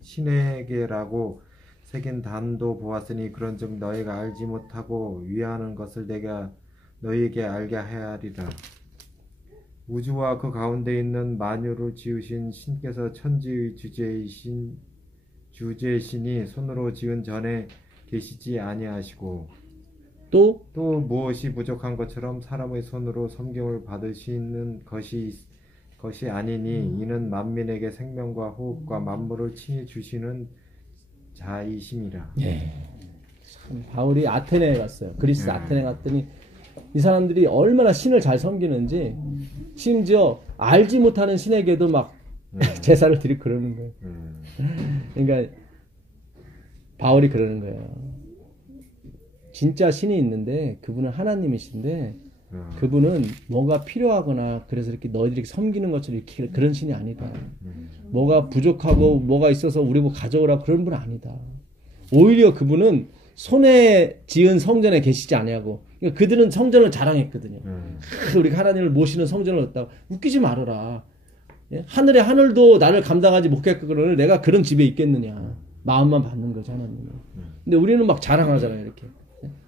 신에게라고 새긴 단도 보았으니 그런즉 너희가 알지 못하고 위하는 것을 내가 너희에게 알게 하리라. 우주와 그 가운데 있는 만유를 지으신 신께서 천지의 주제이시니 손으로 지은 전에 계시지 아니하시고 또 무엇이 부족한 것처럼 사람의 손으로 섬김을 받으시는 것이 아니니 이는 만민에게 생명과 호흡과 만물을 친히 주시는 자이심이라. 예. 참 바울이 아테네에 갔어요. 그리스 아테네 갔더니 이 사람들이 얼마나 신을 잘 섬기는지 심지어 알지 못하는 신에게도 막 제사를 드리고 그러는 거예요. 그러니까 바울이 그러는 거예요. 진짜 신이 있는데 그분은 하나님이신데 그분은 뭐가 필요하거나 그래서 이렇게 너희들이 섬기는 것처럼 이렇게 그런 신이 아니다. 뭐가 부족하고 뭐가 있어서 우리 뭐 가져오라 그런 분은 아니다. 오히려 그분은 손에 지은 성전에 계시지 아니하고 그러니까 그들은 성전을 자랑했거든요. 우리가 하나님을 모시는 성전을 얻다가 웃기지 말아라. 예? 하늘의 하늘도 나를 감당하지 못했거늘 내가 그런 집에 있겠느냐. 마음만 받는 거죠 하나님은. 근데 우리는 막 자랑하잖아요 이렇게.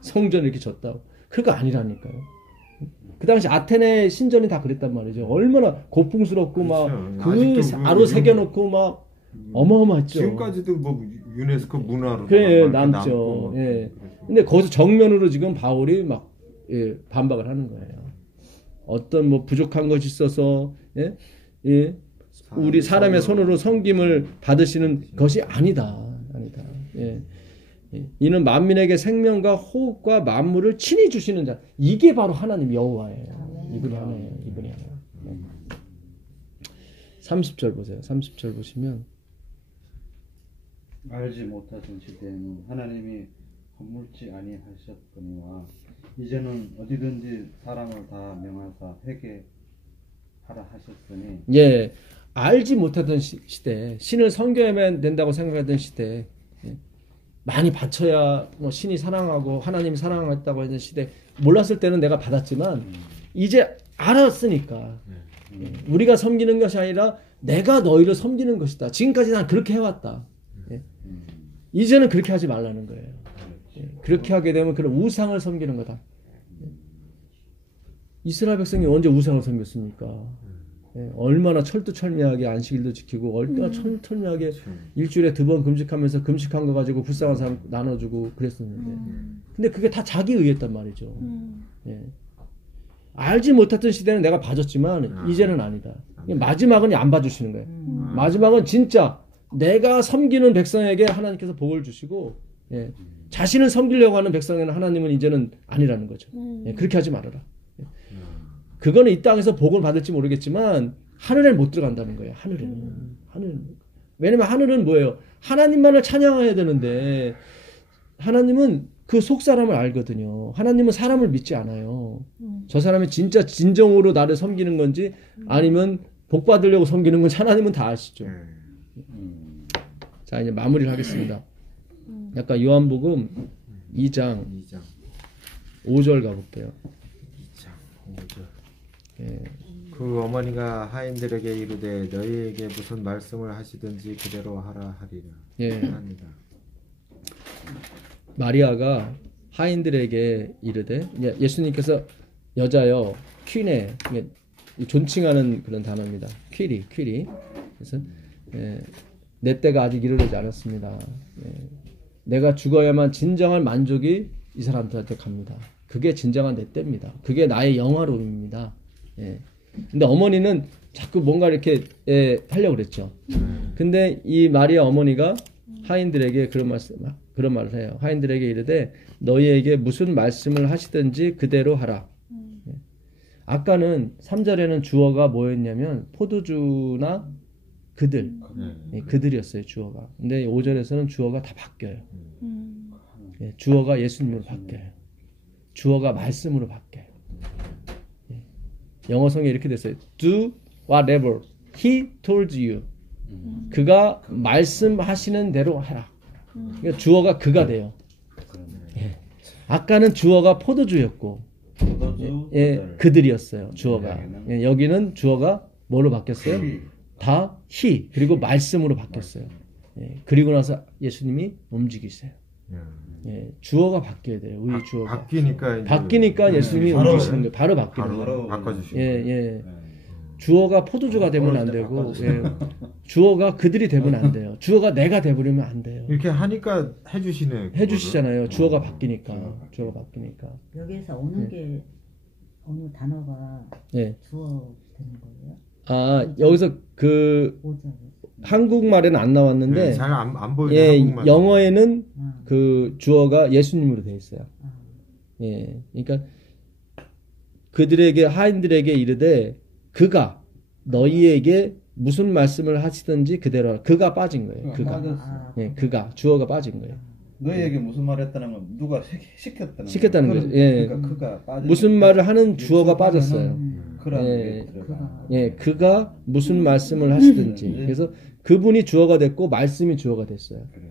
성전을 이렇게 졌다고. 그거 아니라니까요. 그 당시 아테네 신전이 다 그랬단 말이죠. 얼마나 고풍스럽고 막 그 아로 새겨놓고 막 어마어마했죠. 지금까지도 뭐 유네스코 문화로 그래 남죠. 예. 근데 거기서 정면으로 지금 바울이 막 예, 반박을 하는 거예요. 어떤 뭐 부족한 것이 있어서 예? 예? 우리 사람의 손으로 섬김을 받으시는 것이 아니다. 예. 예. 이는 만민에게 생명과 호흡과 만물을 친히 주시는 자. 이게 바로 하나님 여호와예요. 이분이 하나예요. 이분이 하나. 예. 30절 보세요. 30절 보시면 알지 못하던 시대에는 하나님이 건물치 아니하셨거니와 이제는 어디든지 사람을 다 명하사 회개하라 하셨으니 예. 알지 못하던 시대, 신을 섬겨야만 된다고 생각하던 시대, 예. 많이 바쳐야 뭐 신이 사랑하고 하나님이 사랑하겠다고 하는 시대, 몰랐을 때는 내가 받았지만 이제 알았으니까 예. 우리가 섬기는 것이 아니라 내가 너희를 섬기는 것이다. 지금까지 난 그렇게 해왔다. 예. 이제는 그렇게 하지 말라는 거예요. 예. 그렇게 하게 되면 그런 우상을 섬기는 거다. 예. 이스라엘 백성이 언제 우상을 섬겼습니까? 예, 얼마나 철두철미하게 안식일도 지키고 얼마나 철두철미하게 일주일에 2번 금식하면서 금식한 거 가지고 불쌍한 사람 나눠주고 그랬었는데 근데 그게 다 자기 의였단 말이죠. 예. 알지 못했던 시대는 내가 봐줬지만 이제는 아니다. 마지막은 안 봐주시는 거예요. 마지막은 진짜 내가 섬기는 백성에게 하나님께서 복을 주시고 예. 자신을 섬기려고 하는 백성에는 하나님은 이제는 아니라는 거죠. 예, 그렇게 하지 말아라. 그거는 이 땅에서 복을 받을지 모르겠지만 하늘에는 못 들어간다는 거예요. 하늘은. 왜냐면 하늘은 뭐예요? 하나님만을 찬양해야 되는데 하나님은 그 속사람을 알거든요. 하나님은 사람을 믿지 않아요. 저 사람이 진짜 진정으로 나를 섬기는 건지 아니면 복 받으려고 섬기는 건지 하나님은 다 아시죠. 자 이제 마무리를 하겠습니다. 약간 요한복음 2장 5절 가볼게요. 2장 5절. 예. 그 어머니가 하인들에게 이르되 너희에게 무슨 말씀을 하시든지 그대로 하라 하리라. 예. 합니다. 마리아가 하인들에게 이르되 예수님께서 여자여 퀴네 존칭하는 그런 단어입니다. 퀴리 그래서 예, 내 때가 아직 이르지 않았습니다. 예, 내가 죽어야만 진정한 만족이 이 사람들한테 갑니다. 그게 진정한 내 때입니다. 그게 나의 영화로움입니다. 예. 근데 어머니는 자꾸 뭔가 이렇게 하려고 그랬죠. 근데 이 마리아 어머니가 하인들에게 그런 말을 해요. 하인들에게 이르되 너희에게 무슨 말씀을 하시든지 그대로 하라. 예. 아까는 3절에는 주어가 뭐였냐면 포도주나 그들. 예, 그들이었어요. 주어가. 근데 5절에서는 주어가 다 바뀌어요. 예, 주어가 예수님으로 바뀌어요. 주어가 말씀으로 바뀌어요. 예. 영어성에 이렇게 됐어요. Do whatever he told you. 그가 말씀하시는 대로 하라. 그러니까 주어가 그가 돼요. 아까는 주어가 포도주였고, 포도주 예, 그들. 그들이었어요. 주어가. 여기는 예, 여기는 주어가 뭐로 바뀌었어요? 시. 다 히, 그리고 말씀으로 바뀌었어요. 예, 그리고 나서 예수님이 움직이세요. 예, 주어가 바뀌어야 돼요. 우리 주어가. 바뀌니까 이제 바뀌니까 예수님이 바로 움직이시는 거예요. 바로 바뀌는 거예요. 바로 바꿔주시고. 예, 예. 네. 주어가 포도주가 되면 안 되고, 예. 주어가 그들이 되면 안 돼요. 주어가 내가 돼버리면 안 돼요. 이렇게 하니까 해주시네. 해주시잖아요. 주어가 바뀌니까. 주어가 주어가 바뀌니까. 여기에서 어느 게 어느 단어가 예. 주어 되는 거예요? 아, 여기서 그 오죠. 한국말에는 안 나왔는데, 잘안 보이는 예, 한국말. 영어에는 아, 그 주어가 예수님으로 되어 있어요. 아. 예. 그러니까 그들에게 하인들에게 이르되 그가 너희에게 무슨 말씀을 하시든지 그대로 하라. 그가 빠진 거예요. 그가. 아, 예, 그가 주어가 빠진 거예요. 너희에게 무슨 말 했다는 건 누가 시켰다는 시켰다는 거예요. 거죠. 예. 그러니까 그가 빠진 무슨 말을 하는 주어가 빠졌어요. 그런 예. 게 들어가. 예, 그가 무슨 말씀을 하시든지. 네. 그래서 그분이 주어가 됐고 말씀이 주어가 됐어요. 그래.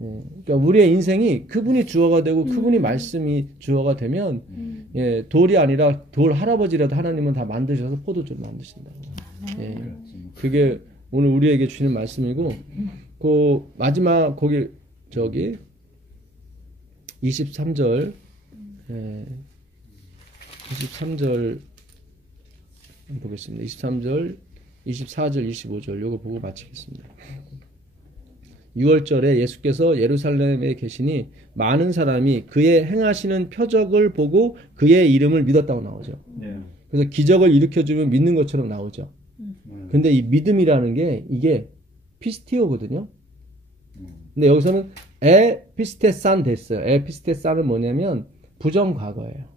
예, 그러니까 우리의 인생이 그분이 주어가 되고 그분이 말씀이 주어가 되면 예, 돌이 아니라 돌 할아버지라도 하나님은 다 만드셔서 포도주를 만드신다고. 예, 그게 오늘 우리에게 주시는 말씀이고 그 마지막 거기 저기 23절 예, 23절 보겠습니다. 23절, 24절, 25절 요거 보고 마치겠습니다. 6월절에 예수께서 예루살렘에 계시니 많은 사람이 그의 행하시는 표적을 보고 그의 이름을 믿었다고 나오죠. 예. 그래서 기적을 일으켜주면 믿는 것처럼 나오죠. 근데 이 믿음이라는 게 이게 피스티오거든요. 근데 여기서는 에피스테산 됐어요. 에피스테산은 뭐냐면 부정과거예요.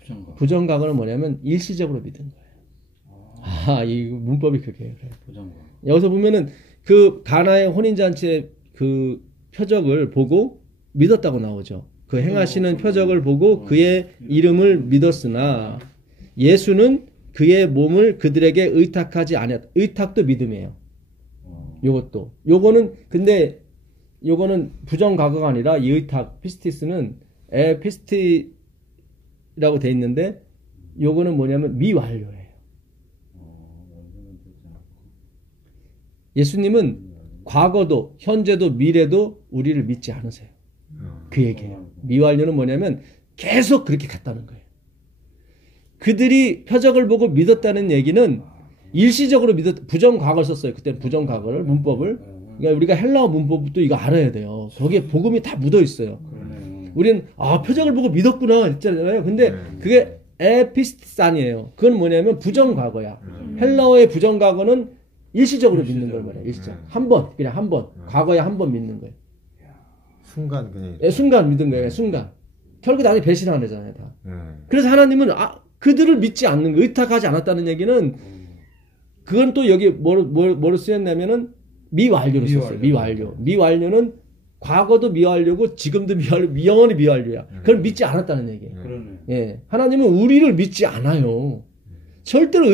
부정과. 부정과거는 뭐냐면 일시적으로 믿은 거예요. 이 문법이 그게요. 부정과. 여기서 보면은 그 가나의 혼인잔치의 그 표적을 보고 믿었다고 나오죠. 그 행하시는 표적을 보고 그의 이름을 믿었으나 예수는 그의 몸을 그들에게 의탁하지 않았다. 의탁도 믿음이에요. 요것도. 요거는 근데 요거는 부정과거가 아니라 이 의탁 피스티스는 에피스티라고 돼 있는데 요거는 뭐냐면 미완료예요. 예수님은 과거도 현재도 미래도 우리를 믿지 않으세요. 그 얘기예요. 미완료는 뭐냐면 계속 그렇게 갔다는 거예요. 그들이 표적을 보고 믿었다는 얘기는 일시적으로 부정과거를 썼어요. 그때는 부정과거를 문법을. 그러니까 우리가 헬라어 문법도 이거 알아야 돼요. 거기에 복음이 다 묻어 있어요. 우리는 표적을 보고 믿었구나 했잖아요. 근데 그게 에피스산이에요. 그건 뭐냐면 부정과거야. 헬라어의 부정과거는 일시적으로 믿는 걸 말해요. 일시적. 한 번, 그냥 한 번. 과거에 한 번 믿는 거예요. 순간 그냥. 예, 순간 믿은 거예요. 순간. 결국 나중에 배신하는 거잖아요, 다. 그래서 하나님은 그들을 믿지 않는 거, 의탁하지 않았다는 얘기는 그건 또 여기 뭐로 쓰였냐면은 미완료로 썼어요. 미완료. 미완료는 과거도 미완료고 지금도 미완료, 영원히 미완료야. 그걸 믿지 않았다는 얘기예요. 그러네. 예. 하나님은 우리를 믿지 않아요. 절대로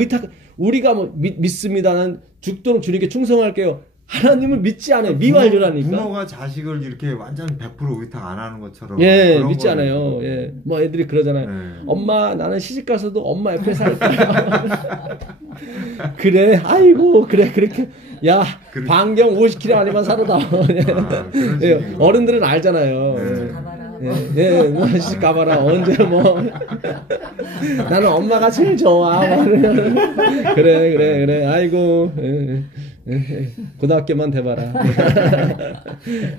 우리가 뭐 믿습니다는 죽도록 주님께 충성할게요. 하나님을 믿지 않아요. 미완료라니까. 부모가 자식을 이렇게 완전 100% 의탁 안 하는 것처럼. 예, 그런 믿지 거를 않아요. 좀- 예. 뭐 애들이 그러잖아요. 네. 엄마, 나는 시집 가서도 엄마 옆에 살 거야. 그래, 아이고, 그래, 그렇게. 야, 반경 50km 아니면 살아다. 그런 예, 식이구나. 어른들은 알잖아요. 네. 가봐라. 예, 뭐, 시집 가봐라. 언제 뭐. 나는 엄마가 제일 좋아. 그래. 아이고. 고등학교만 돼봐라.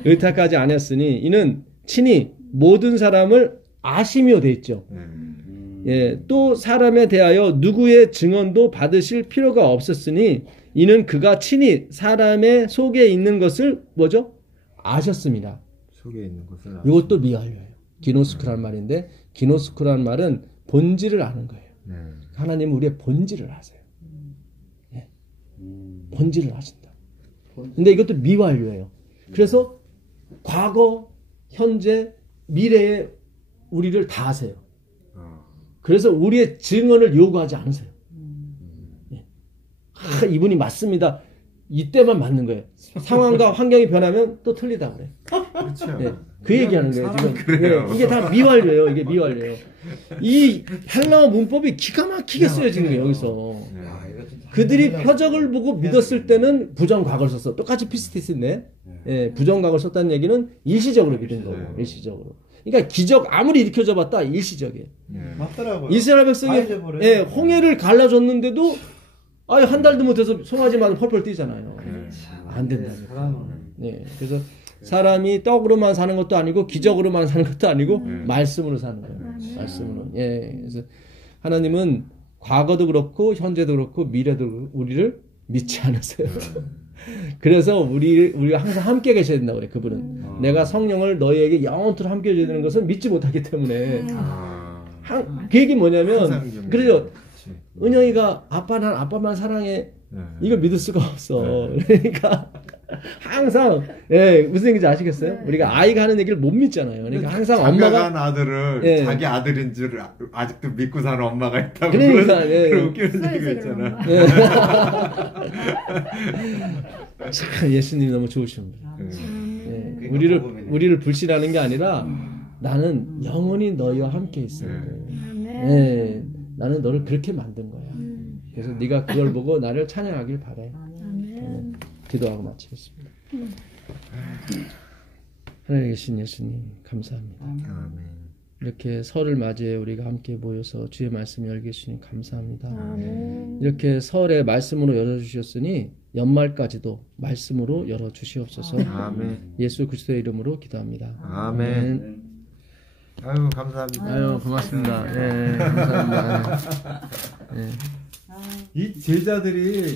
의탁하지 않았으니 이는 친히 모든 사람을 아시며 돼 있죠. 예, 또 사람에 대하여 누구의 증언도 받으실 필요가 없었으니 이는 그가 친히 사람의 속에 있는 것을 뭐죠? 아셨습니다. 속에 있는 것을. 이것도 미완료예요. 기노스크라는 말인데 기노스크라는 말은 본질을 아는 거예요. 하나님은 우리의 본질을 아세요. 예. 본질을 아신다. 근데 이것도 미완료예요. 그래서 과거, 현재, 미래의 우리를 다 아세요. 그래서 우리의 증언을 요구하지 않으세요. 예. 이분이 맞습니다. 이때만 맞는 거예요. 상황과 환경이 변하면 또 틀리다 그래. 그렇죠. 예. 그 얘기하는 거예요 지금. 그래요. 네, 이게 다 미완료예요. 이게 미완료예요. 이 헬라어 문법이 기가 막히게 쓰여지는 거예요 여기서. 야, 이거 진짜 그들이 표적을 보고 믿었을 때는 부정과거를 썼어. 똑같이 비슷했네. 예, 부정과거를 썼다는 얘기는 일시적으로 믿은 거고, 일시적으로. 그러니까 기적 아무리 일으켜져 봤다 일시적이에요. 맞더라고요. 이스라엘 백성이 다 잊어버려요. 예, 홍해를 갈라줬는데도 아예 한 달도 못해서 송아지만 펄펄 뛰잖아요. 안 된다. 네, 그래서 사람이 떡으로만 사는 것도 아니고 기적으로만 사는 것도 아니고 말씀으로 사는 거예요. 말씀으로. 예, 그래서 하나님은 과거도 그렇고 현재도 그렇고 미래도 우리를 믿지 않으세요. 그래서 우리가 항상 함께 계셔야 된다고 그래. 그분은 내가 성령을 너희에게 영원토록 함께 해줘야 되는 것은 믿지 못하기 때문에 그 얘기 뭐냐면 그래요. 은영이가 난 아빠만 사랑해. 이걸 믿을 수가 없어. 그러니까 항상 무슨 얘기인지 아시겠어요? 우리가 아이가 하는 얘기를 못 믿잖아요. 그러니까 항상 장가간 엄마가 아들을 자기 아들인 줄 아직도 믿고 사는 엄마가 있다고. 그러니까 그런 웃기는 얘기가 있잖아. 참 예수님이 너무 좋으십니다. 그러니까 우리를 불신하는 게 아니라 나는 영원히 너희와 함께 있을 거예요. 나는 너를 그렇게 만든 거야. 그래서 네가 그걸 보고 나를 찬양하길 바래. 기도하고 마치겠습니다. 하늘에 계신 예수님 감사합니다. 이렇게 설을 맞이해 우리가 함께 모여서 주의 말씀 열게 해주시니 감사합니다. 이렇게 설의 말씀으로 열어주셨으니 연말까지도 말씀으로 열어주시옵소서. 예수 그리스도의 이름으로 기도합니다. 아멘. 아유 감사합니다. 아유 고맙습니다. 감사합니다. 이 제자들이